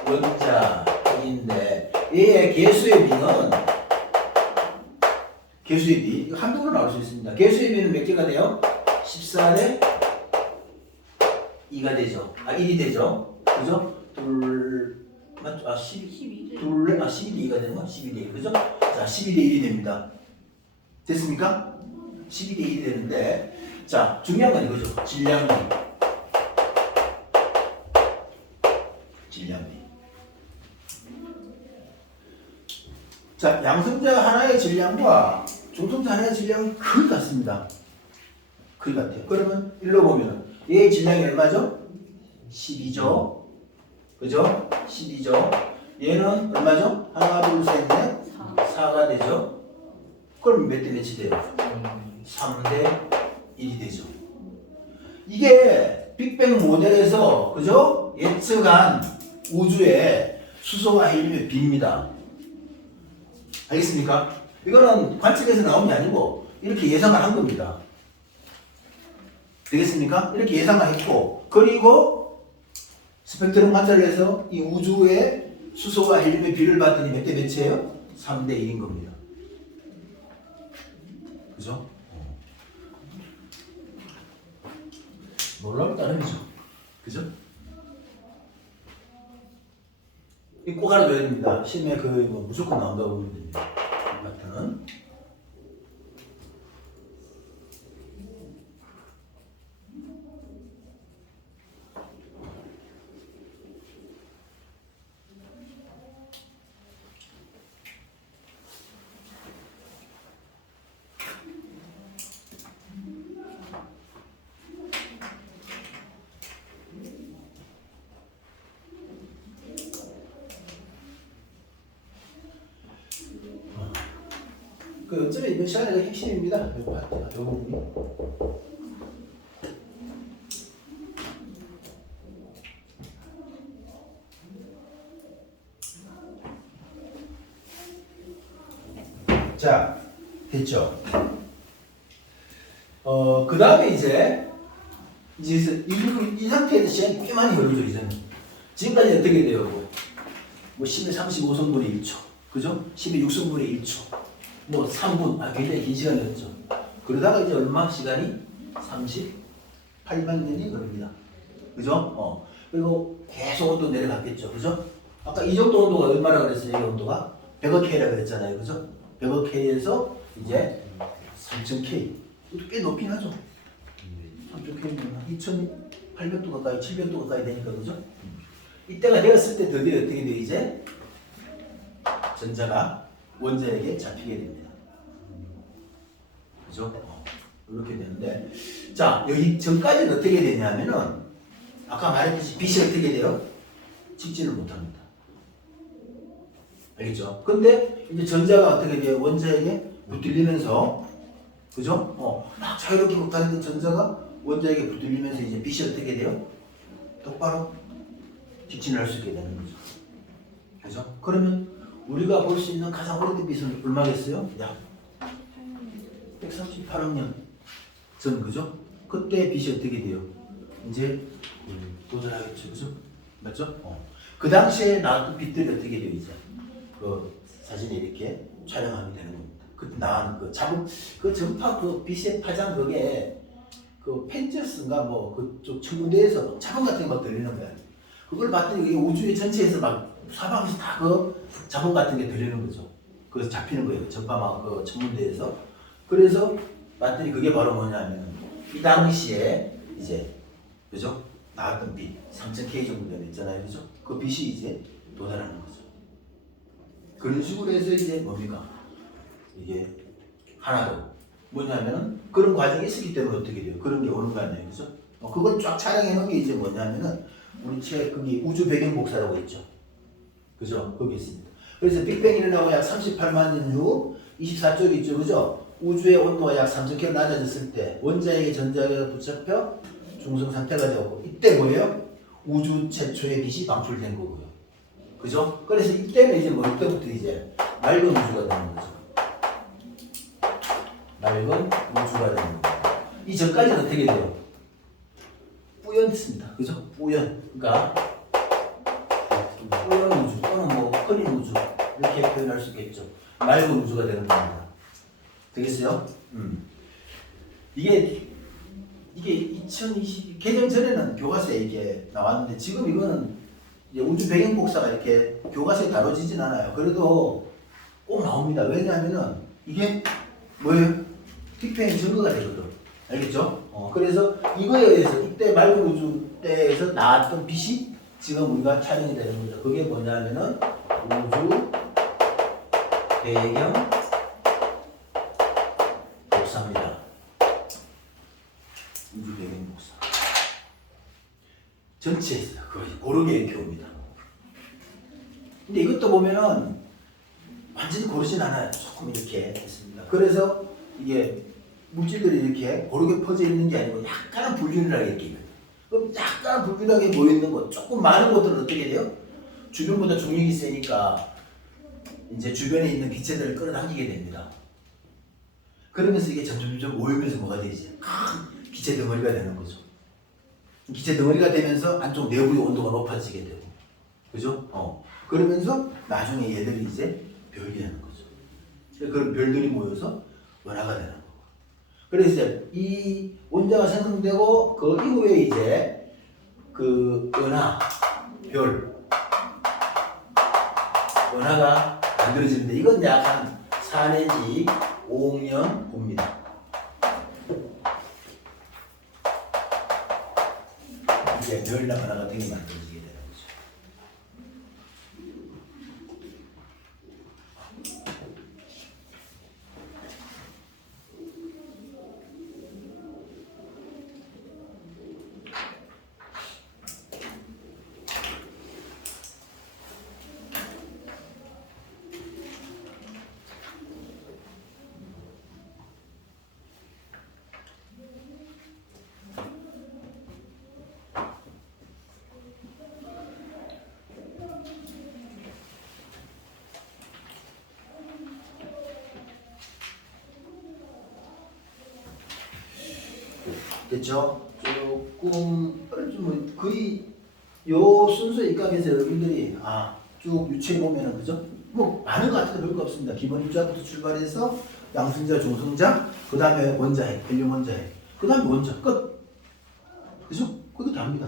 원자핵인데 얘의 개수의 비는 개수의 비 이거 한동으로 나올 수 있습니다. 개수의 비는 몇 개가 돼요? 14대 2가 되죠. 1이 되죠. 그죠? 맞죠? 12대 2가 되는 거야? 12대 1. 그죠? 자, 12대 1이 됩니다. 됐습니까? 12대 1이 되는데, 자, 중요한 건 이거죠. 질량비. 자, 양성자 하나의 질량과 중성자 하나의 질량은 거의 같습니다. 거의 같아요. 그러면 일로 보면은 얘의 질량이 얼마죠? 12죠. 그죠? 12죠. 얘는 얼마죠? 하나, 둘, 셋, 넷. 4가 되죠. 그럼 몇 대 몇이 돼요? 3대 1이 되죠. 이게 빅뱅 모델에서 그죠? 예측한 우주의 수소와 헬륨의 비입니다. 알겠습니까? 이거는 관측에서 나온 게 아니고 이렇게 예상을 한 겁니다. 되겠습니까? 이렇게 예상을 했고 그리고 스펙트럼 관찰을 해서 이 우주의 수소와 헬륨의 비를 봤더니 몇 대 몇이에요? 3대 1인 겁니다. 그죠? 놀라울 따름이죠. 그죠? 이 꼭 알아둬야 됩니다. 시험에 무조건 나온다고 보면 됩니다. 이 파트는. 그 어쩌면 이번 시간의 그 핵심입니다. 이 파트가 이 부분이. 자, 됐죠? 그 다음에 이제 이 상태에서 시간이 꽤 많이 흐르죠, 이제는. 지금까지 어떻게 돼요? 뭐 10의 35성분의 1초, 그죠? 10의 6성분의 1초, 뭐 3분, 굉장히 긴 시간이었죠. 그러다가 이제 얼마 시간이? 38만 년이 흐릅니다. 그죠? 그리고 계속 온도 내려갔겠죠, 그죠? 아까 이 정도 온도가 얼마나 그랬어요? 이 온도가? 100억 K라고 그랬잖아요, 그죠? 100억 K에서 이제 3000K. 이것도 꽤 높긴 하죠. 3000K면 2800도 가까이, 700도 가까이 되니까, 그죠? 이때가 되었을 때 드디어 어떻게 돼, 이제? 전자가 원자에게 잡히게 됩니다. 그죠? 이렇게 되는데, 자, 여기 전까지는 어떻게 되냐면은, 아까 말했듯이 빛이 어떻게 돼요? 찍지를 못합니다. 알겠죠? 근데 이제 전자가 어떻게 돼요? 원자에게 붙들리면서, 그죠? 막 자유롭게 다니던 전자가 원자에게 붙들리면서 이제 빛이 어떻게 돼요? 똑바로 직진을 할 수 있게 되는 거죠. 그죠? 그러면 우리가 볼 수 있는 가장 오래된 빛은 얼마겠어요? 약 138억 년 전, 그죠? 그때 빛이 어떻게 돼요? 이제 도달하겠죠, 그죠? 맞죠? 그 당시에 나왔던 빛들이 어떻게 돼요, 이제? 그 사진에 이렇게 촬영하면 되는 겁니다. 그때 나온 그 자국, 그 전파 그 빛의 파장 그게 그 펜저스인가 뭐 그쪽 천문대에서 자국 같은 거 들리는 거야. 그걸 봤더니 이게 우주의 전체에서 막 사방에서 다 그 자국 같은 게 들리는 거죠. 그래서 잡히는 거예요. 전파망 그 천문대에서. 그래서 봤더니 그게 바로 뭐냐면 이 당시에 이제 그죠? 나왔던 빛 3000K 정도 되는 있잖아요, 그죠? 그 빛이 이제 도달하는 거죠. 그런 식으로 해서 이제 뭡니까? 이게 하나 더 뭐냐면은 그런 과정이 있었기 때문에 어떻게 돼요? 그런 게 오는 거 아니에요, 그죠? 그걸 쫙 촬영해 놓은 게 이제 뭐냐면은 우리 책 거기 우주 배경 복사라고 있죠, 그죠? 거기 있습니다. 그래서 빅뱅이 일어나고 약 38만 년 후 24쪽이 있죠, 그죠? 우주의 온도가 약 3000K 낮아졌을 때 원자에게 전자가 붙잡혀 중성 상태가 되었고 이때 뭐예요? 우주 최초의 빛이 방출된 거고요. 그죠? 그래서 이때는 이제 뭐 이때부터 이제 맑은 우주가 되는 거죠. 맑은 우주가 되는 겁니다. 이 전까지는 어떻게 돼요? 뿌연습니다. 그죠? 뿌연. 그러니까 뿌연 우주 또는 뭐 흐린 우주 이렇게 표현할 수 있겠죠. 맑은 우주가 되는 겁니다. 되겠어요? 이게 2020 개정 전에는 교과서에 이게 나왔는데 지금 이거는 이제 우주 배경 복사가 이렇게 교과서에 다뤄지진 않아요. 그래도 꼭 나옵니다. 왜냐하면은 이게 뭐예요? 빅뱅 증거가 되거든. 알겠죠? 그래서 이거에 의해서 이때 맑은 우주 때에서 나왔던 빛이 지금 우리가 촬영이 되는 거죠. 그게 뭐냐면은 우주 배경 복사입니다. 우주 배경 복사. 전체에서 거의 고르게 이렇게 옵니다. 근데 이것도 보면은 완전히 고르진 않아요. 조금 이렇게 있습니다. 그래서 이게 물질들이 이렇게 고르게 퍼져 있는 게 아니고 약간은 불균일하게 이렇게 그럼 약간 불균하게 모여있는 것, 조금 많은 것들은 어떻게 돼요? 주변보다 중력이 세니까 이제 주변에 있는 기체들을 끌어당기게 됩니다. 그러면서 이게 점점 모이면서 뭐가 되지? 큰 기체 덩어리가 되는 거죠. 기체 덩어리가 되면서 안쪽 내부의 온도가 높아지게 되고, 그죠? 그러면서 나중에 얘들이 이제 별이 되는 거죠. 그런 별들이 모여서 원화가 되는 거고. 그래서 이제 이 원자가 생성되고 그 이후에 이제 그 은하, 별, 은하가 만들어지는데 이건 약 한 4 내지 5억 년 후입니다. 이제 별이나 은하 같은 게 만들어지게 되는 거죠. 됐죠? 조금 좀 거의 요 순서 입각에서 여러분들이 쭉 유추해 보면은 그죠? 뭐 많은 것 같은데 별거 없습니다. 기본 입자부터 출발해서 양승자, 중승자, 그 다음에 원자핵, 헬륨 원자핵, 그 다음에 원자 끝. 그죠? 그게 답니다.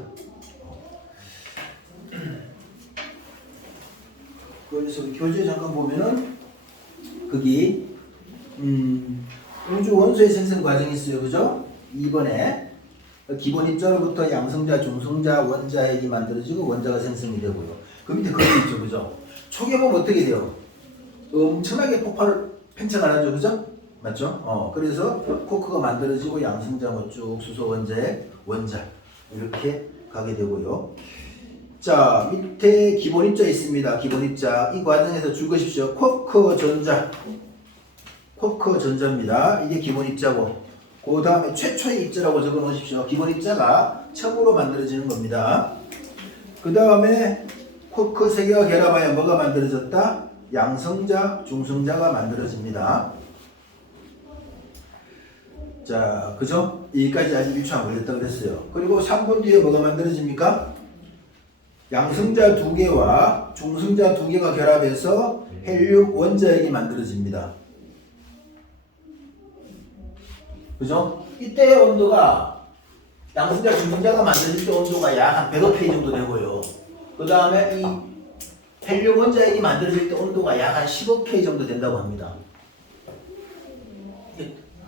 그래서 교재에 잠깐 보면은 거기 우주 원소의 생성 과정이 있어요. 그죠? 2번에 기본 입자로부터 양성자, 중성자, 원자핵이 만들어지고 원자가 생성이 되고요. 그 밑에 그게 있죠. 그죠? 초기에 보면 어떻게 돼요? 엄청나게 폭발 팽창을 하죠. 그죠? 맞죠? 그래서 코크가 만들어지고 양성자 뭐 쭉 수소 원자핵, 원자 이렇게 가게 되고요. 자, 밑에 기본 입자 있습니다. 기본 입자. 이 과정에서 줄 것이죠. 쿼크 전자. 쿼크 전자입니다. 이게 기본 입자고. 그 다음에 최초의 입자라고 적어 놓으십시오. 기본 입자가 처음으로 만들어지는 겁니다. 그 다음에 쿼크 세 개가 결합하여 뭐가 만들어졌다? 양성자, 중성자가 만들어집니다. 자, 그죠? 여기까지 아직 유추 안 걸렸다 그랬어요. 그리고 3분 뒤에 뭐가 만들어집니까? 양성자 2개와 중성자 2개가 결합해서 헬륨 원자핵이 만들어집니다. 그죠? 이때의 온도가 양성자, 중성자가 만들어질 때 온도가 약 한 100억 K 정도 되고요. 그 다음에 이 헬륨 원자핵이 만들어질 때 온도가 약 한 10억 K 정도 된다고 합니다.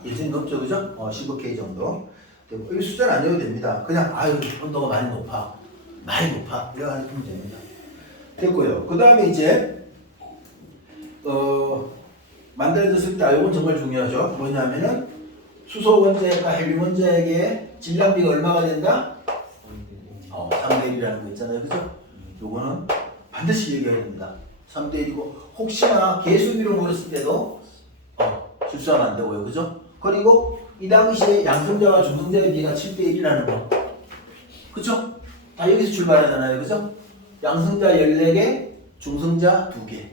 예전이 높죠, 그죠? 10억 K 정도. 이 숫자는 안 외워도 됩니다. 그냥 온도가 많이 높아. 이렇게 하면 됩니다. 됐고요. 그 다음에 이제 만들어졌을 때 이건 정말 중요하죠. 뭐냐면은 수소 원자핵과 헬륨 원자핵의 질량비가 얼마가 된다? 3대 1이라는 거 있잖아요. 그죠? 요거는 반드시 얘기해야 됩니다. 3대 1이고 혹시나 개수비로 물었을 때도 실수하면 안 되고요. 그죠? 그리고 이 당시에 양성자와 중성자의 비가 7대 1이라는 거. 그쵸? 다 여기서 출발하잖아요. 그죠? 양성자 14개, 중성자 2개.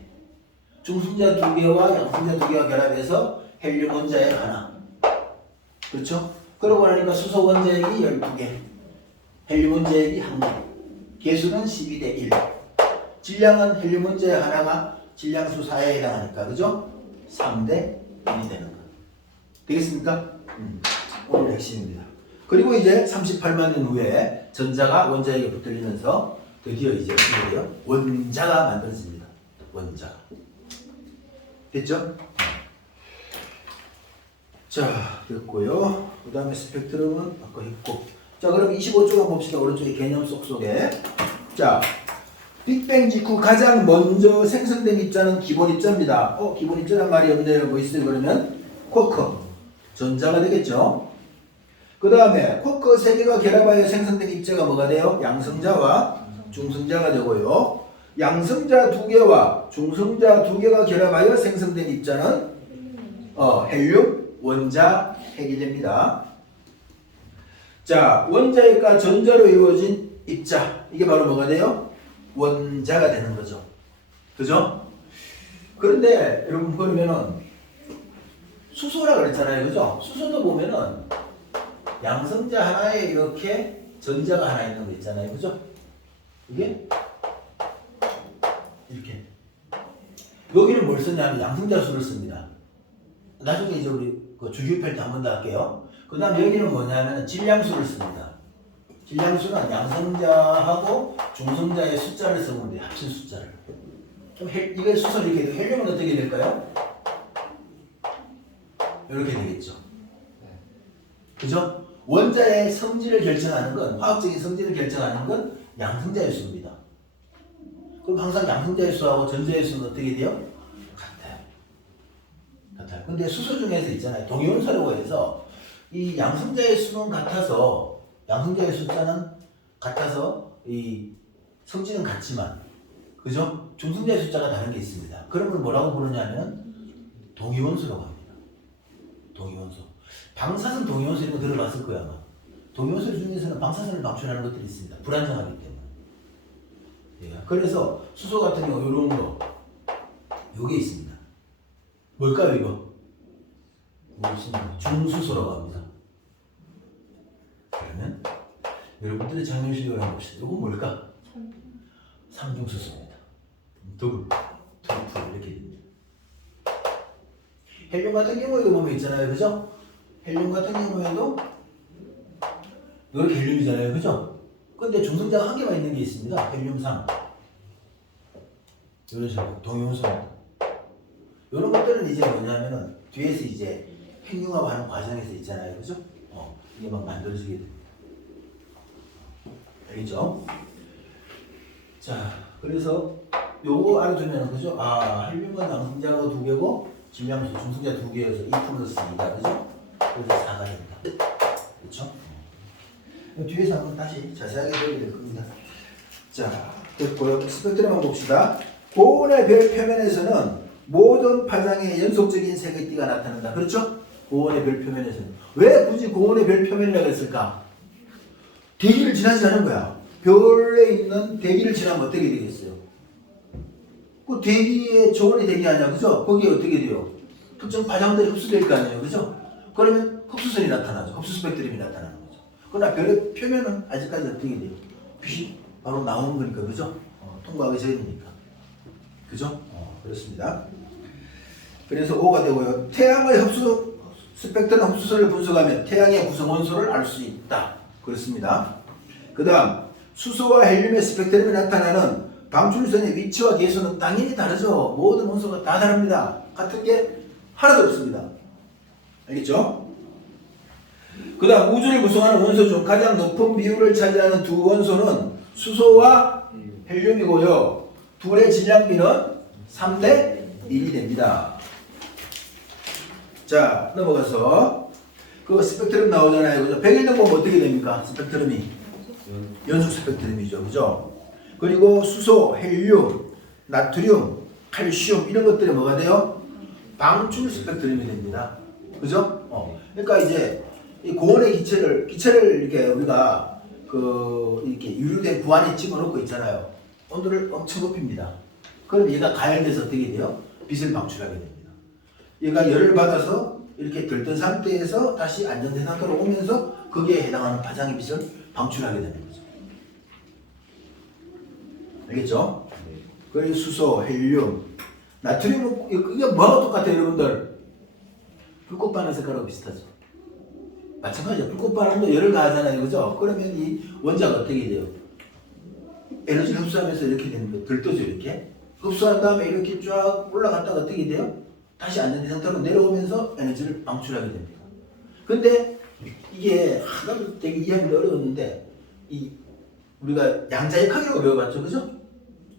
중성자 2개와 양성자 2개가 결합해서 헬륨 원자핵 하나. 그렇죠? 그러고 나니까 수소 원자핵이 12개. 헬륨 원자핵이 1개. 개수는 12대 1. 질량은 헬륨 원자핵 하나가 질량수 4에 해당하니까. 그죠? 3대 1이 되는 거. 되겠습니까? 오늘 핵심입니다. 그리고 이제 38만 년 후에 전자가 원자에게 붙들리면서 드디어 이제 원자가 만들어집니다. 원자. 됐죠? 자, 됐고요. 그 다음에 스펙트럼은 아까 했고. 자, 그럼 25조간 봅시다. 오른쪽에 개념 속에. 자, 빅뱅 직후 가장 먼저 생성된 입자는 기본 입자입니다. 기본 입자란 말이 없네요. 뭐 있어요? 그러면 쿼크. 전자가 되겠죠. 그 다음에 쿼크 3개가 결합하여 생성된 입자가 뭐가 돼요? 양성자와 중성자가 되고요. 양성자 2개와 중성자 2개가 결합하여 생성된 입자는 헬륨 원자핵이 됩니다. 자, 원자핵과 전자로 이루어진 입자, 이게 바로 뭐가 돼요? 원자가 되는 거죠. 그죠? 그런데 여러분 그러면은 수소라 그랬잖아요. 그죠? 수소도 보면은 양성자 하나에 이렇게 전자가 하나 있는 거 있잖아요. 그죠? 이게 이렇게. 여기는 뭘 쓰냐면 양성자 수를 씁니다. 나중에 이제 우리 그 주기율 때 한 번 더 할게요. 그 다음 여기는 뭐냐면 질량수를 씁니다. 질량수는 양성자하고 중성자의 숫자를 쓰면 돼요. 합친 숫자를. 그럼 이게 수소를 이렇게 해도 헬륨은 어떻게 될까요? 이렇게 되겠죠. 그죠? 원자의 성질을 결정하는 건, 화학적인 성질을 결정하는 건 양성자의 수입니다. 그럼 항상 양성자의 수하고 전자의 수는 어떻게 돼요? 같아요. 근데 수소 중에서 있잖아요. 동위원소라고 해서 이 양성자의 수는 같아서, 양성자의 숫자는 같아서 이 성질은 같지만, 그죠? 중성자의 숫자가 다른 게 있습니다. 그런 걸 뭐라고 부르냐면 동위원소라고 합니다. 동위원소. 방사선 동위원소 이런 거 들어봤을 거야 아마. 동위원소 중에서는 방사선을 방출하는 것들이 있습니다. 불안정하기 때문에. 예. 그래서 수소 같은 경우 이런 거 요게 있습니다. 뭘까요 이거? 중수소라고 합니다. 여러분들이 작년식으로 한번 봅시다. 이거 뭘까? 삼중수소입니다. 더블, 트리플 이렇게 됩니다. 헬륨 같은 경우에도 보면 있잖아요, 그죠? 헬륨 같은 경우에도 이렇게 헬륨이잖아요, 그죠? 근데 중성자가 한 개만 있는 게 있습니다. 헬륨3 이런 식으로 동용성 이런 것들은 이제 뭐냐면은 뒤에서 이제 핵융합하는 과정에서 있잖아요, 그죠? 이게 막 만들어지게 됩니다. 알겠죠? 자, 그래서 요거 알아두면 그죠? 아, 헬륨은 양성자가 2개고 질량수 중성자 2개여서 2 플러스 2다, 그죠? 그래서 4가 됩니다. 그렇죠? 뒤에서 한번 다시 자세하게 보게 될 겁니다. 자, 됐고요. 스펙트럼만 봅시다. 고온의 별 표면에서는 모든 파장의 연속적인 색의 띠가 나타난다. 그렇죠? 고온의 별 표면에서는. 왜 굳이 고온의 별 표면이라고 했을까? 대기를 지나지 않은 거야. 별에 있는 대기를 지나면 어떻게 되겠어요? 그 대기에 저온이 대기 아니야, 그죠? 거기에 어떻게 돼요? 특정 파장들이 흡수될 거 아니에요, 그죠? 그러면 흡수선이 나타나죠. 흡수 스펙트럼이 나타나는 거죠. 그러나 별의 표면은 아직까지 어떻게 돼요? 빛이 바로 나오는 거니까, 그죠? 통과하기 전이니까. 그죠? 그렇습니다. 그래서 5가 되고요. 태양의 흡수 스펙트럼 흡수선을 분석하면 태양의 구성 원소를 알 수 있다. 그렇습니다. 그 다음 수소와 헬륨의 스펙트럼이 나타나는 방출선의 위치와 개수는 당연히 다르죠. 모든 원소가 다 다릅니다. 같은 게 하나도 없습니다. 알겠죠? 그 다음 우주를 구성하는 원소 중 가장 높은 비율을 차지하는 두 원소는 수소와 헬륨이고요. 둘의 질량비는 3대 1이 됩니다. 자, 넘어가서 그 스펙트럼 나오잖아요, 그죠? 100일 보면 어떻게 됩니까? 스펙트럼이 연속 스펙트럼이죠, 그죠? 그리고 수소, 헬륨, 나트륨, 칼슘 이런 것들이 뭐가 돼요? 방출 스펙트럼이 됩니다, 그죠? 그러니까 이제 이 고온의 기체를 이렇게 우리가 이렇게 유류된 구안에 집어넣고 있잖아요. 온도를 엄청 높입니다. 그럼 얘가 가열돼서 어떻게 돼요? 빛을 방출하게 됩니다. 얘가 열을 받아서 이렇게 들뜬 상태에서 다시 안정된 상태로 오면서 거기에 해당하는 파장의 빛을 방출하게 되는 거죠. 알겠죠? 그리고 수소, 헬륨, 나트륨은 이게 뭐하고 똑같아요, 여러분들? 불꽃반응 색깔하고 비슷하죠. 마찬가지죠. 불꽃반응도 열을 가하잖아요, 그죠? 그러면 이 원자가 어떻게 돼요? 에너지를 흡수하면서 이렇게 되는 거예요. 들떠죠, 이렇게. 흡수한 다음에 이렇게 쫙 올라갔다가 어떻게 돼요? 다시 안정된 상태로 내려오면서 에너지를 방출하게 됩니다. 근데 이게 하나도 되게 이해하기 어려웠는데 우리가 양자역학이라고 배워봤죠, 그죠?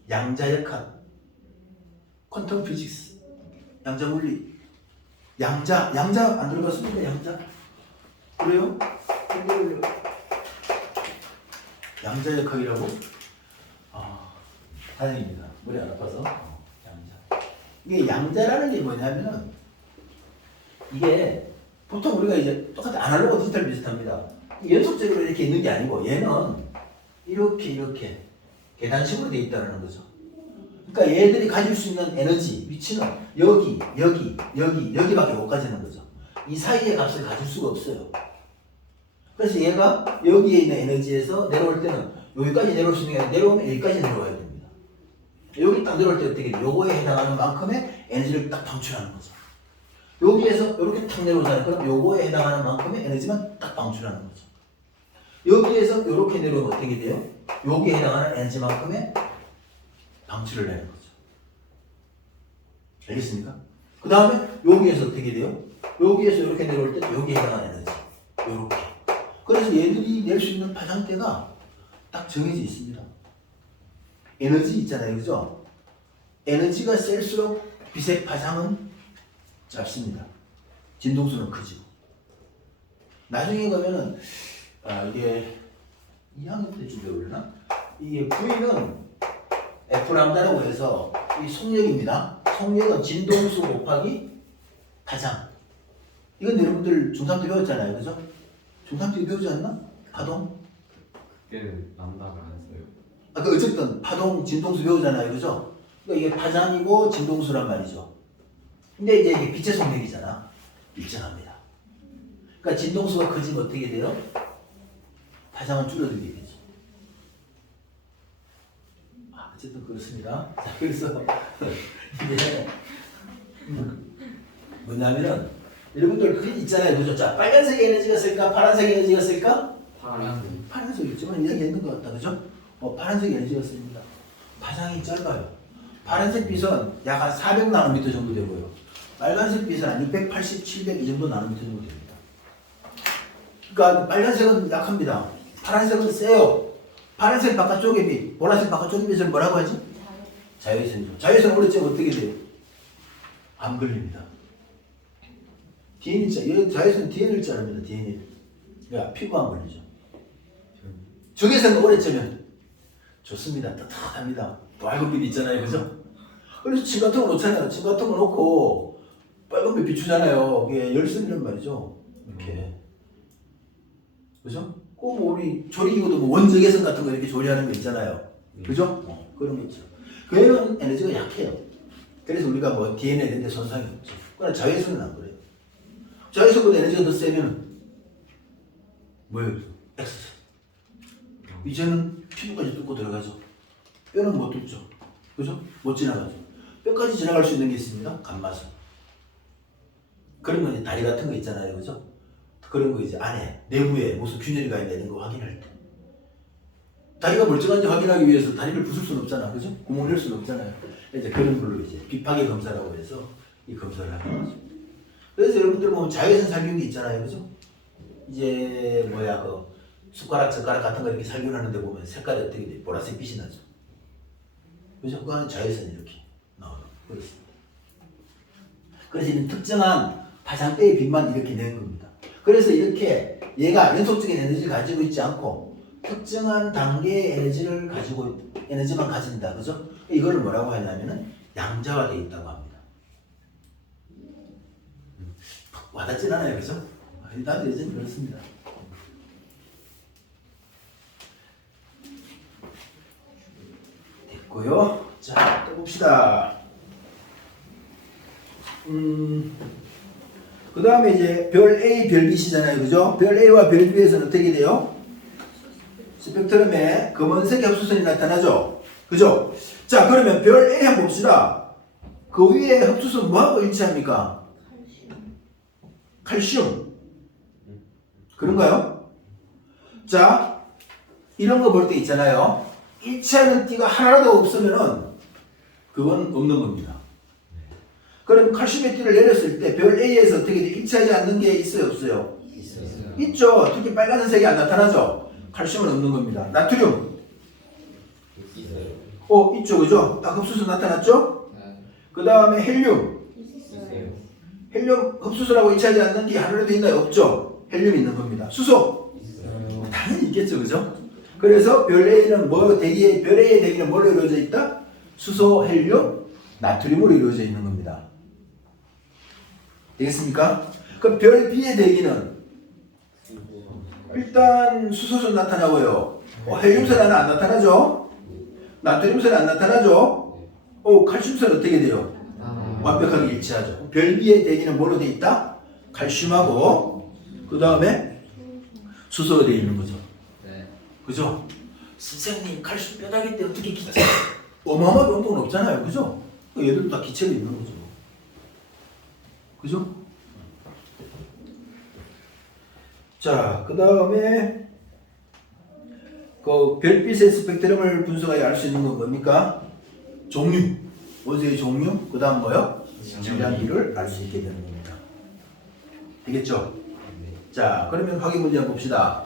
양자역학, 퀀텀 피직스, 양자물리, 양자 안 들어봤습니까? 양자? 그래요? 양자역학이라고? 다행입니다. 머리 안 아파서. 양자. 이게 양자라는 게 뭐냐면은 이게 보통 우리가 이제 똑같은 아날로그 디지털 비슷합니다. 연속적으로 이렇게 있는 게 아니고 얘는 이렇게 계단식으로 되어 있다는 거죠. 그러니까 얘들이 가질 수 있는 에너지 위치는 여기밖에 못 가지는 거죠. 이 사이의 값을 가질 수가 없어요. 그래서 얘가 여기에 있는 에너지에서 내려올 때는 여기까지 내려올 수 있는 게 아니라 내려오면 여기까지 내려와야 됩니다. 여기 딱 내려올 때 어떻게 돼요? 요거에 해당하는 만큼의 에너지를 딱 방출하는 거죠. 여기에서 이렇게 탁 내려오잖아요. 그럼 요거에 해당하는 만큼의 에너지만 딱 방출하는 거죠. 여기에서 이렇게 내려오면 어떻게 돼요? 여기에 해당하는 에너지만큼의 방출을 내는 거죠. 알겠습니까? 그 다음에 여기에서 어떻게 돼요? 여기에서 이렇게 내려올 때 여기에 해당하는 에너지. 요렇게. 그래서 얘들이 낼 수 있는 파장대가 딱 정해져 있습니다. 에너지 있잖아요, 그죠? 에너지가 셀수록 빛의 파장은 짧습니다. 진동수는 크지고. 나중에 가면은 이게 2학년 때쯤 배우려나? 이게 V는 F람다라고 해서 이 속력입니다. 속력은 진동수 곱하기 파장. 이건 여러분들 중3 때 배웠잖아요, 그죠? 중3 때 배우지 않나? 파동? 그게 람다가 안 써요. 어쨌든 파동, 진동수 배우잖아요, 그죠? 그러니까 이게 파장이고 진동수란 말이죠. 근데 이제 이게 빛의 속력이잖아. 일정합니다. 그러니까 진동수가 커지면 어떻게 돼요? 파장은 줄어들게 되죠. 어쨌든 그렇습니다. 자, 그래서 이게 뭐냐면은 여러분들 그림 있잖아요. 그죠? 자, 빨간색 에너지가 쓸까? 파란색 에너지가 쓸까? 파란색. 파란색 있지만 이야기했는 것 같다. 그죠? 파란색 에너지가 씁니다. 파장이 짧아요. 파란색 빛은 약 한 400나노미터 정도 되고요. 빨간색 빛은 한 680, 700 이 정도 나노미터 정도 됩니다. 그러니까 빨간색은 약합니다. 파란색은 세요. 파란색 바깥쪽의 빛, 보라색 바깥쪽의 빛을 뭐라고 하지? 자외선이죠. 자외선 오래 쬐면 어떻게 돼요? 암 걸립니다. DNA, 자외선 DNA를 자릅니다. DNA. 그러니까 피부암 걸리죠. 적외선 오래 쬐면 좋습니다. 따뜻합니다. 빨간 빛 있잖아요. 그죠? 그래서 침 같은 거 놓잖아요. 침 같은 거 놓고 빨간 빛 비추잖아요. 그게 열선이란 말이죠. 이렇게. 그죠? 꼭 우리 조리기구도 뭐 원적외선 같은 거 이렇게 조리하는 거 있잖아요. 그죠? 그런 거 있죠. 그 애는 에너지가 약해요. 그래서 우리가 뭐 DNA 이런 데 손상이 없죠. 그러나 자외선은 안 그래요. 자외선보다 에너지가 더 세면 뭐예요? X선. 이제는 피부까지 뚫고 들어가죠. 뼈는 못 뚫죠. 그죠? 못 지나가죠. 뼈까지 지나갈 수 있는 게 있습니다. 감마선. 그런 거 이제 다리 같은 거 있잖아요. 그죠? 그런 거 이제 안에 내부에 무슨 균열이 가 있는 거 확인할 때 다리가 멀쩡한지 확인하기 위해서 다리를 부술 수는 없잖아. 그죠? 구멍을 낼 수는 없잖아요. 이제 그런 걸로 이제 비파괴 검사라고 해서 이 검사를 하는 거죠. 그래서 여러분들 보면 자외선 살균기 있잖아요. 그죠? 이제 뭐야 그 숟가락 젓가락 같은 거 이렇게 살균하는데 보면 색깔이 어떻게 돼? 보라색 빛이 나죠. 그죠? 그 안에 자외선이 이렇게 나와요. 그렇습니다. 그래서 이는 특정한 파장대의 빛만 이렇게 내는 겁니다. 그래서 이렇게 얘가 연속적인 에너지를 가지고 있지 않고 특정한 단계의 에너지만 가진다. 그죠? 이걸 뭐라고 하냐면은 양자화되어 있다고 합니다. 와닿진 않아요. 그죠? 나도 예전에 그렇습니다. 됐고요. 자, 또 봅시다. 그 다음에 이제 별 A, 별 B시잖아요. 그죠? 별 A와 별 B에서는 어떻게 돼요? 스펙트럼에 검은색 흡수선이 나타나죠? 그죠? 자, 그러면 별 A 한번 봅시다. 그 위에 흡수선 뭐하고 일치합니까? 칼슘. 그런가요? 자, 이런 거 볼 때 있잖아요. 일치하는 띠가 하나라도 없으면은 그건 없는 겁니다. 그럼 칼슘의 띠를 내렸을 때 별 A에서 어떻게 돼? 일치하지 않는 게 있어요? 없어요? 있죠. 특히 빨간색이 안 나타나죠? 칼슘은 없는 겁니다. 나트륨? 있죠. 그죠? 딱 흡수선 나타났죠? 그 다음에 헬륨? 헬륨 흡수선하고 일치하지 않는 게 하나라도 있나요? 없죠? 헬륨이 있는 겁니다. 수소? 당연히 있겠죠. 그죠? 그래서 별 A는 별 A의 대기는 뭘로 이루어져 있다? 수소, 헬륨, 나트륨으로 이루어져 있는 겁니다. 되겠습니까? 그럼 별 B의 대기는 일단 수소선 나타나고요. 헬륨선 하나 안 나타나죠? 나트륨선 안 나타나죠? 칼슘선 어떻게 돼요? 완벽하게 일치하죠. 별 B의 대기는 뭘로 되어 있다? 칼슘하고 그 다음에 수소가 되어 있는 거죠. 그죠? 선생님 칼슘 뼈다귀 때 어떻게 기체 어마어마하게 운동은 없잖아요. 그죠? 얘들도 다 기체가 있는 거죠. 그죠? 자, 그 다음에 그 별빛의 스펙트럼을 분석하여 알 수 있는 건 뭡니까? 종류, 원소의 종류, 그 다음 뭐요? 질량비를 알 수 있게 되는 겁니다. 되겠죠? 자, 그러면 확인 문제 한번 봅시다.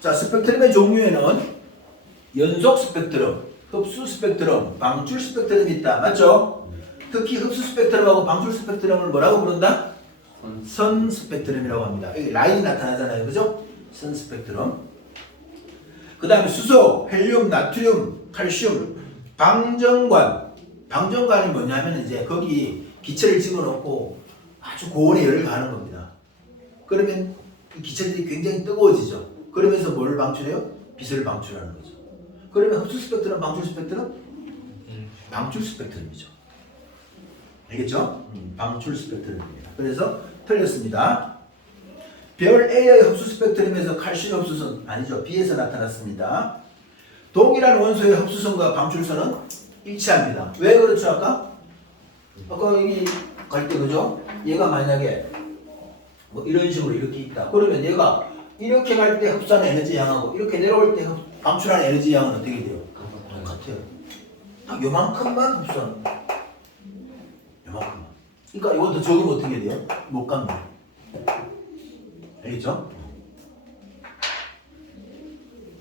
자, 스펙트럼의 종류에는 연속 스펙트럼, 흡수 스펙트럼, 방출 스펙트럼이 있다. 맞죠? 특히 흡수 스펙트럼하고 방출 스펙트럼을 뭐라고 부른다? 선 스펙트럼이라고 합니다. 여기 라인이 나타나잖아요. 그죠? 선 스펙트럼. 그 다음에 수소, 헬륨, 나트륨, 칼슘, 방정관. 방정관이 뭐냐면 이제 거기 기체를 집어넣고 아주 고온의 열을 가하는 겁니다. 그러면 이 기체들이 굉장히 뜨거워지죠. 그러면서 뭘 방출해요? 빛을 방출하는 거죠. 그러면 흡수 스펙트럼, 방출 스펙트럼? 방출 스펙트럼이죠. 알겠죠? 방출 스펙트럼입니다. 그래서 틀렸습니다. 별 A의 흡수 스펙트럼에서 칼슘 흡수선 아니죠. B에서 나타났습니다. 동일한 원소의 흡수선과 방출선은 일치합니다. 왜 그렇죠? 아까 여기 갈 때 그죠? 얘가 만약에 뭐 이런 식으로 이렇게 있다. 그러면 얘가 이렇게 갈 때 흡수하는 에너지 양하고 이렇게 내려올 때 방출하는 에너지 양은 어떻게 돼요? 같아요. 딱 요만큼만 흡수하는 거예요. 요만큼만. 그러니까 이거 더 적으면 어떻게 돼요? 못 갑니다. 알겠죠?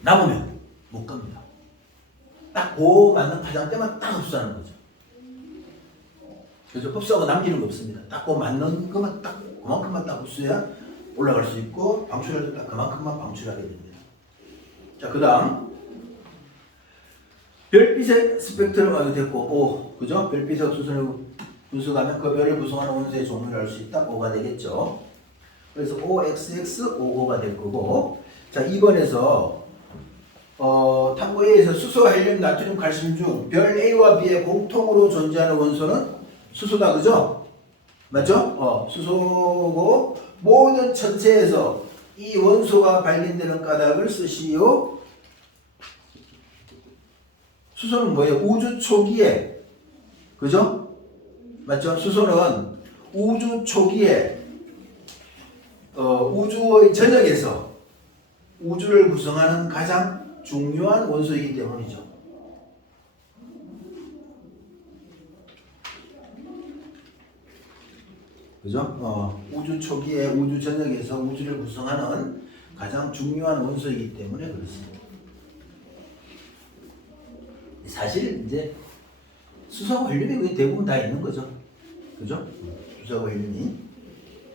남으면 못 갑니다. 딱 그 맞는 파장대만 딱 흡수하는 거죠. 그래서 흡수하고 남기는 거 없습니다. 딱 그 맞는 것만 딱 그만큼만 딱 흡수해야 올라갈 수 있고 방출할 때 딱 그만큼만 방출하게 됩니다. 자, 그 다음 별빛의 스펙트럼 아주 됐고 O, 그죠? 별빛의 흡수선을 분석하면 그 별을 구성하는 원소의 종류를 알 수 있다. O가 되겠죠. 그래서 OXX, OO가 될 거고, 자 2번에서 탐구 A에서 수소, 헬륨, 나트륨, 칼슘 중 별 A와 B에 공통으로 존재하는 원소는 수소다, 그죠? 맞죠? 수소고 모든 천체에서 이 원소가 발견되는 까닭을 쓰시오. 수소는 뭐예요? 우주 초기에, 그죠? 맞죠? 수소는 우주 초기에 우주의 전역에서 우주를 구성하는 가장 중요한 원소이기 때문이죠. 그죠? 우주 초기에 우주 전역에서 우주를 구성하는 가장 중요한 원소이기 때문에 그렇습니다. 사실 이제 수소하고 헬륨이 거의 대부분 다 있는 거죠. 그죠? 수소하고 헬륨이.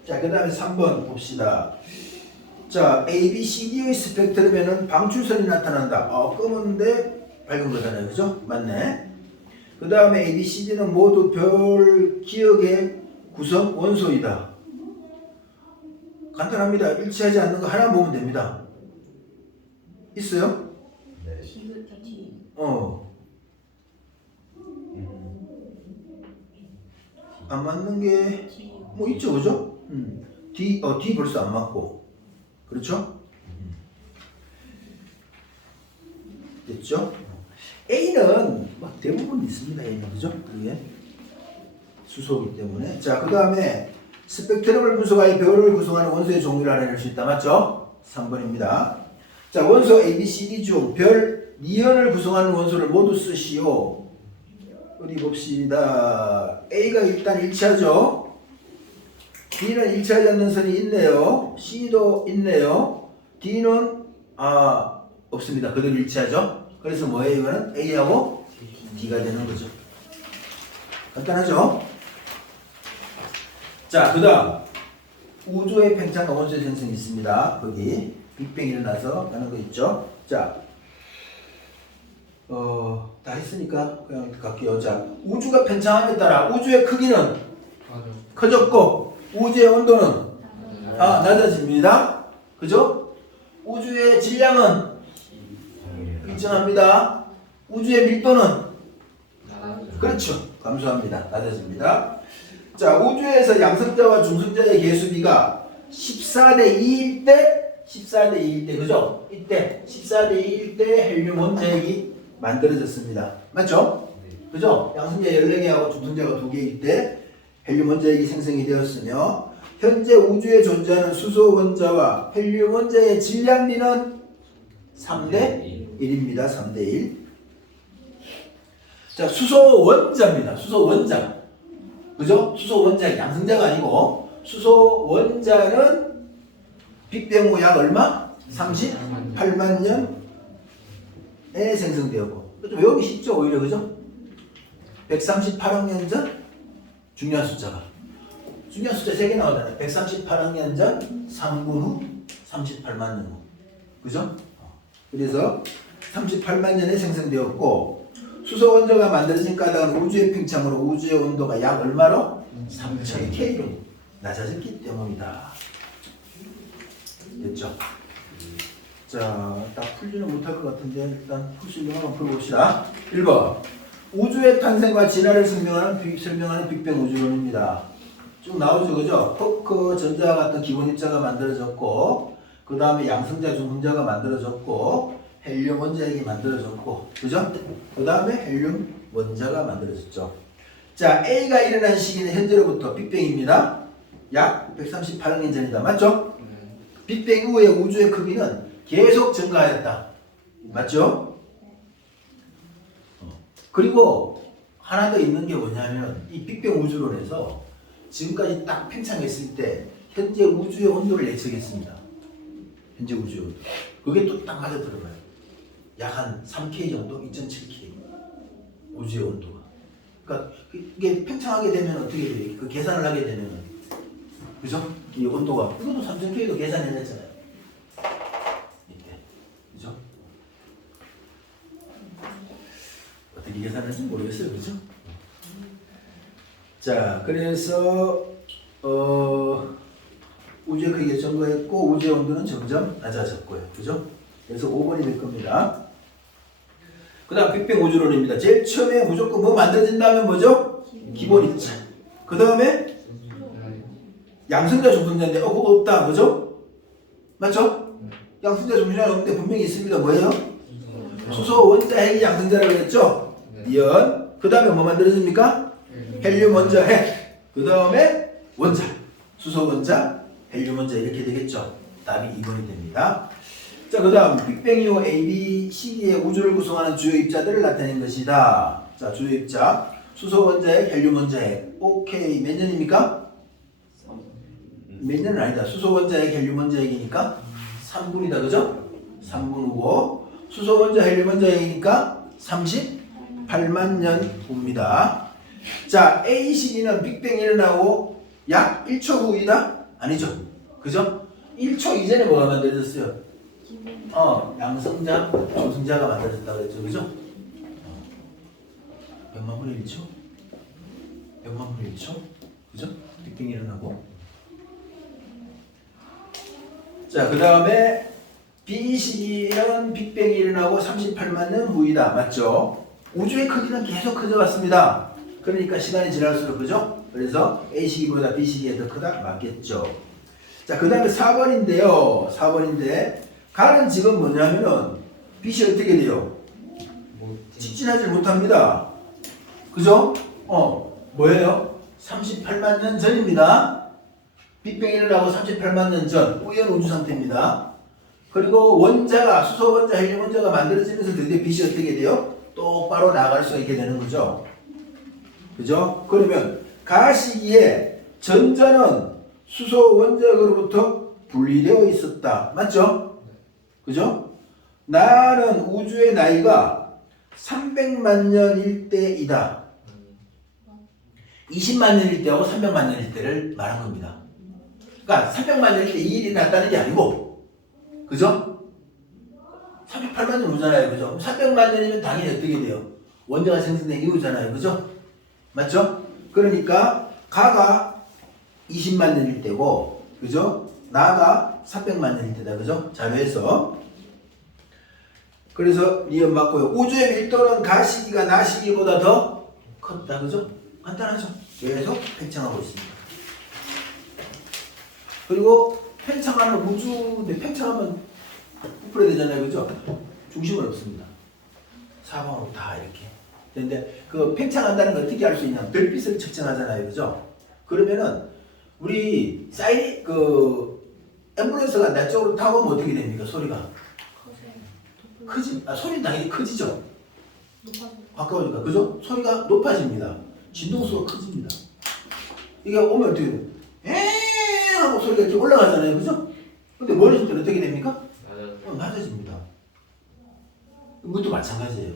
자, 그 다음에 3번 봅시다. 자, A, B, C, D의 스펙트럼에는 방출선이 나타난다. 검은데 밝은 거잖아요. 그죠? 맞네. 그 다음에 A, B, C, D는 모두 별 기억의 구성 원소이다. 간단합니다. 일치하지 않는 거 하나 보면 됩니다. 있어요? 네. 안 맞는 게 뭐 있죠, 그죠? D 벌써 안 맞고, 그렇죠? 됐죠? A는 막 대부분 있습니다. A는 그죠? 그게 수소이기 때문에. 자, 그 다음에 스펙트럼을 분석하여 별을 구성하는 원소의 종류를 알아낼 수 있다. 맞죠? 3번입니다. 자, 원소 A, B, C, D 중 별 니온을 구성하는 원소를 모두 쓰시오. 어디 봅시다. A가 일단 일치하죠. B는 일치하지 않는 선이 있네요. C도 있네요. D는 없습니다. 그대로 일치하죠. 그래서 뭐예요? 이거는 A하고 D가 되는 거죠. 간단하죠? 자, 그 다음 우주의 팽창과 원소의 생성이 있습니다. 거기 빅뱅이 일어나서 가는 거 있죠. 자, 다 했으니까 그냥 갈게요. 자, 우주가 팽창함에 따라 우주의 크기는 커졌고 우주의 온도는 낮아집니다. 그죠? 우주의 질량은 일정합니다. 우주의 밀도는 그렇죠. 감소합니다. 낮아집니다. 자, 우주에서 양성자와 중성자의 개수비가 14대 2일 때, 그죠? 이때 14대 2일 때 헬륨 원자핵이 만들어졌습니다. 맞죠? 그죠? 양성자 14개하고 중성자가 2개일 때 헬륨 원자핵이 생성이 되었으며 현재 우주에 존재하는 수소 원자와 헬륨 원자의 질량비는 3대 1입니다. 3대 1. 자, 수소 원자입니다. 수소 원자. 그죠? 수소 원자 양성자가 아니고 수소 원자는 빅뱅 후 약 얼마? 38만 년에 생성되었고 좀 외우기 쉽죠? 오히려 그죠? 138억 년 전 중요한 숫자가 중요한 숫자 3개 나오잖아요. 138억 년 전 3분 후 38만 년 후 그죠? 그래서 38만 년에 생성되었고 수소 원자가 만들어진 까닭은 우주의 팽창으로 우주의 온도가 약 얼마로? 3000K로 낮아졌기 때문이다. 됐죠? 자, 딱 풀지는 못할 것 같은데 일단 풀 수 있는 것만 풀어봅시다. 1번 우주의 탄생과 진화를 설명하는 빅뱅 우주론입니다. 쭉 나오죠, 그죠? 포크 전자 같은 기본 입자가 만들어졌고, 그 다음에 양성자 중성자가 만들어졌고, 헬륨 원자핵이 만들어졌고, 그죠? 그 다음에 헬륨 원자가 만들어졌죠. 자, A가 일어난 시기는 현재로부터 빅뱅입니다. 약 138억 년 전이다. 맞죠? 빅뱅 이후에 우주의 크기는 계속 증가하였다. 맞죠? 그리고 하나 더 있는 게 뭐냐면 이 빅뱅 우주론에서 지금까지 딱 팽창했을 때 현재 우주의 온도를 예측했습니다. 현재 우주의 온도. 그게 또 딱 맞아 들어가요. 약 한 3K 정도? 2.7K. 우주의 온도가. 그러니까 이게 팽창하게 되면 어떻게 돼요? 그 계산을 하게 되면은, 그죠? 이 온도가. 이것도 3.0K도 계산해냈잖아요. 이때. 그죠? 어떻게 계산했는지 모르겠어요. 그죠? 자, 그래서 우주의 크기가 증가했고 우주의 온도는 점점 낮아졌고요. 그죠? 그래서 5번이 될 겁니다. 그 다음 빅뱅 우주론입니다. 제일 처음에 무조건 뭐 만들어진다면 뭐죠? 기본 입자. 그 다음에 양성자 중성자인데 그거 없다. 그죠? 맞죠? 양성자 중성자 없는데 분명히 있습니다. 뭐예요? 수소 원자 핵이 양성자라고 했죠? 이온. 그 다음에 뭐 만들어집니까? 헬륨 원자 핵. 그 다음에 원자. 수소 원자, 헬륨 원자 이렇게 되겠죠? 답이 2번이 됩니다. 자, 그 다음 빅뱅 이후 A, B, C의 우주를 구성하는 주요 입자들을 나타낸 것이다. 자, 주요 입자 수소 원자핵, 헬륨 원자핵. 오케이. 몇 년입니까? 몇 년은 아니다. 수소 원자핵, 헬륨 원자핵이니까 3분이다. 그죠? 3분 후고 수소 원자, 헬륨 원자핵이니까 38만 년 후입니다. 자, A 시기는 빅뱅이 일어나고 약 1초 후이다? 아니죠. 그죠? 1초 이전에 뭐가 만들어졌어요? 양성자, 중성자가 만들어졌다고 했죠. 그죠? 100만 분의 1초? 100만 분의 1초? 그죠? 빅뱅이 일어나고. 자, 그 다음에 B 시기는 빅뱅이 일어나고 38만 년 후이다. 맞죠? 우주의 크기는 계속 커져왔습니다. 그러니까 시간이 지날수록, 그죠? 그래서 A 시기보다 B 시기가 더 크다? 맞겠죠. 자, 그 다음에 4번인데요. 4번인데 가는 지금 뭐냐면은 빛이 어떻게 돼요? 직진하지 못합니다. 그죠? 뭐예요? 38만 년 전입니다. 빅뱅이 일어나고 38만 년 전 우연 우주 상태입니다. 그리고 원자가 수소 원자, 헬륨 원자가 만들어지면서 드디어 빛이 어떻게 돼요? 똑바로 나갈 수 있게 되는 거죠. 그죠? 그러면 가 시기에 전자는 수소 원자로부터 분리되어 있었다. 맞죠? 그죠? 나는 우주의 나이가 300만 년일 때이다. 20만 년일 때하고 300만 년일 때를 말한 겁니다. 그러니까 300만 년일 때 이 일이 났다는 게 아니고, 그죠? 38만 년 후잖아요. 그죠? 300만 년이면 당연히 어떻게 돼요? 원자가 생성된 이후잖아요. 그죠? 맞죠? 그러니까 가가 20만 년일 때고, 그죠? 나가 300만 년일 때다. 그죠? 자료에서. 그래서 니은 맞고요. 우주의 밀도는 가 시기가 나 시기보다 더 컸다. 그죠? 간단하죠? 계속 팽창하고 있습니다. 그리고 팽창하면 우주인데 팽창하면 부풀어야 되잖아요. 그죠? 중심은 없습니다. 사방으로 다 이렇게. 근데 그 팽창한다는 걸 어떻게 알 수 있냐? 별빛을 측정하잖아요. 그죠? 그러면은 우리 앰뷸런스가 내 쪽으로 타고 오면 어떻게 됩니까? 소리가 크지? 소리는 당연히 커지죠. 가까우니까. 그죠? 소리가 높아집니다. 진동수가 커집니다. 이게 오면 어떻게 돼요? 에ee 하고 소리가 이렇게 올라가잖아요. 그죠? 근데 멀어질 때는 어떻게 됩니까? 낮아집니다. 이것도 마찬가지예요.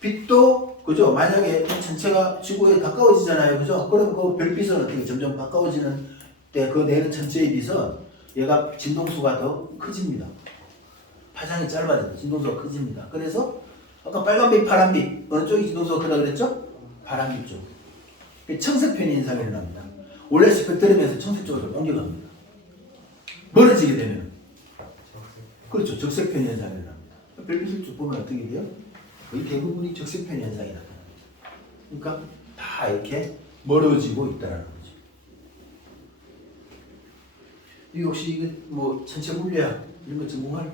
빛도, 그죠? 만약에 전체가 지구에 가까워지잖아요. 그죠? 그럼 그 별빛은 어떻게 점점 가까워지는 때 그 내는 전체의 빛은 얘가 진동수가 더 커집니다. 파장이 짧아져요. 진동수가 커집니다. 그래서 아까 빨간빛, 파란빛 어느 쪽이 진동수가 크다 그랬죠? 파란빛 쪽. 청색 편의 현상이 일어납니다. 원래 스펙트럼에서 청색 쪽으로 옮겨갑니다. 멀어지게 되면 그렇죠. 적색 편의 현상이 일어납니다. 별빛을 쭉 보면 어떻게 돼요? 거의 대부분이 적색 편의 현상이 나타납니다. 그러니까 다 이렇게 멀어지고 있다는 거죠. 이 혹시 이거 뭐 전체 물리학 이런 거 전공할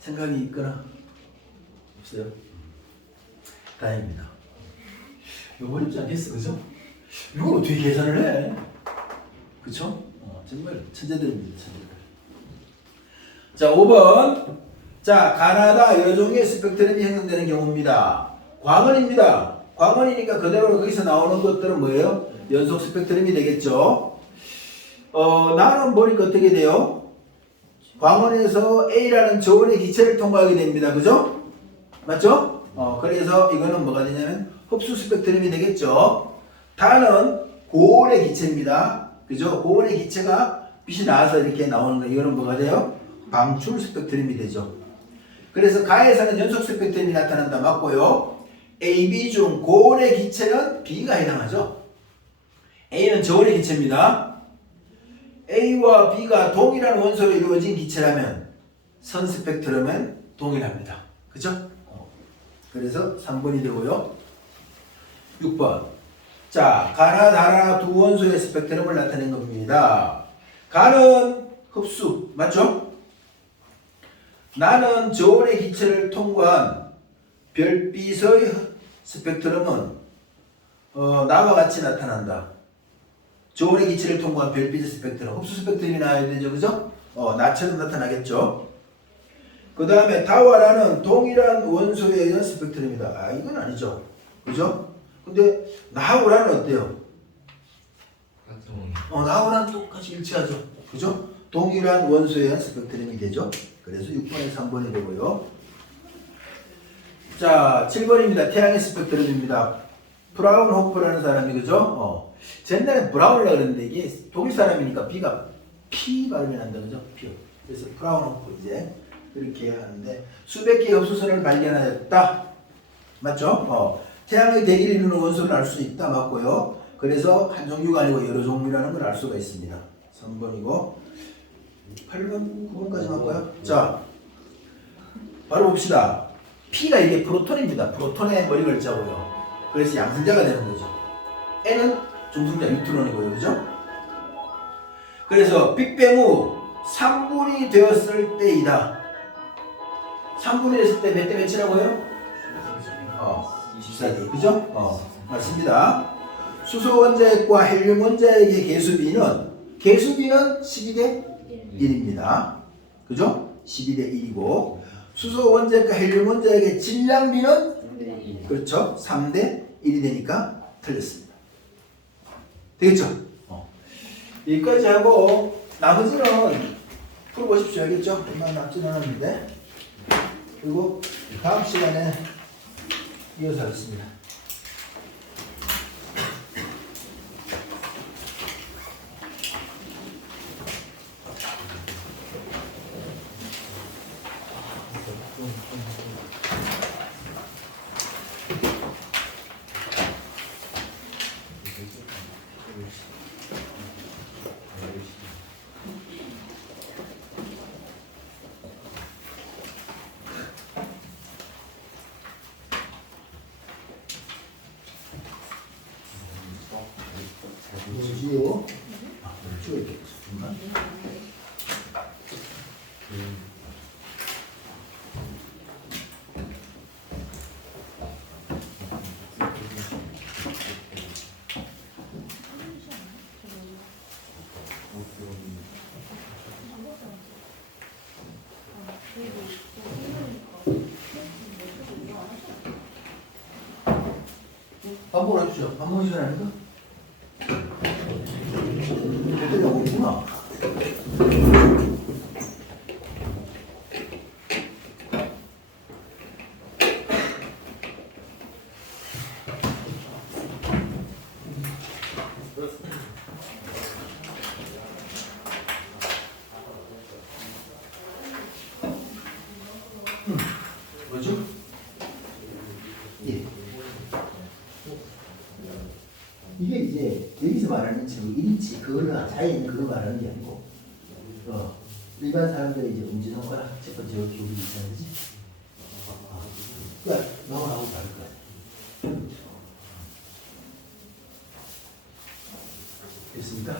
생각이 있거나 없어요? 다행입니다. 이거 어렵지 않겠어, 그죠? 이걸 어떻게 계산을 해? 그쵸? 정말 천재들입니다, 천재들. 자, 5번. 자, 가나다 여러 종류의 스펙트럼이 형성되는 경우입니다. 광원입니다. 광원이니까 그대로 거기서 나오는 것들은 뭐예요? 연속 스펙트럼이 되겠죠. 나는 보니까 어떻게 돼요? 광원에서 A라는 저온의 기체를 통과하게 됩니다. 그죠? 맞죠? 그래서 이거는 뭐가 되냐면 흡수 스펙트럼이 되겠죠. 다는 고온의 기체입니다. 그죠? 고온의 기체가 빛이 나와서 이렇게 나오는 거. 이거는 뭐가 돼요? 방출 스펙트럼이 되죠. 그래서 가에서는 연속 스펙트럼이 나타난다. 맞고요. A, B 중 고온의 기체는 B가 해당하죠. A는 저온의 기체입니다. A와 B가 동일한 원소로 이루어진 기체라면 선 스펙트럼은 동일합니다. 그죠? 그래서 3번이 되고요. 6번. 자, 가나, 다나 두 원소의 스펙트럼을 나타낸 겁니다. 가는 흡수, 맞죠? 나는 저온의 기체를 통과한 별빛의 스펙트럼은 나와 같이 나타난다. 저온의 기체를 통과한 별빛의 스펙트럼, 흡수 스펙트럼이 나와야 되죠, 그죠? 나처럼 나타나겠죠. 그 다음에 다와 나는 동일한 원소에 의한 스펙트럼이다. 이건 아니죠, 그죠? 근데 나하고 나는 어때요? 나하고 나는 똑같이 일치하죠, 그죠? 동일한 원소에 의한 스펙트럼이 되죠. 그래서 6번에서 3번이 되고요. 자, 7번입니다. 태양의 스펙트럼입니다. 프라운호프라는 사람이, 그죠? 옛날에 브라운이라고 그랬는데 이게 독일 사람이니까 B가 P 발음이 난다, 그죠? P. 그래서 프라운호프 이제 그렇게 하는데 수백 개의 흡수선을 발견하였다. 맞죠? 태양의 대기를 이루는 원소를 알 수 있다. 맞고요. 그래서 한 종류가 아니고 여러 종류라는 걸 알 수가 있습니다. 3번이고 8번, 9번까지 할까요? 자, 바로 봅시다. P가 이게 프로톤입니다. 프로톤의 머리 글자고요. 그래서 양성자가 되는 거죠. N은 중성자 뉴트론이고요. 그죠? 그래서 빅뱅 후 3분이 되었을 때이다. 3분이 됐을 때 몇 대 몇이라고요? 24대. 그죠? 맞습니다. 수소 원자핵과 헬륨 원자핵의 개수비는 12대 1입니다. 그죠? 12대 1이고 수소 원자핵과 헬륨 원자핵의 질량비는 그렇죠? 3대 1이 되니까 틀렸습니다. 되겠죠? 여기까지 하고 나머지는 풀어보십시오. 알겠죠? 얼마 남지 않았는데. 그리고 다음 시간에 이어서 하겠습니다. 뭐지요? 찍어야겠죠. 잠깐만. 반복을 해주죠. 반복 시간 아닌가? 되려고 있구나. 뭐죠? 예. 이게 이제 여기서 말하는 지금 일치 그거나 자연 그거 말하는 게 아니고 일반 사람들이 이제 엄지손가락 첫 번째 기울이 있잖아, 그지? 그러니까 너하고 다를 거야. 됐습니까?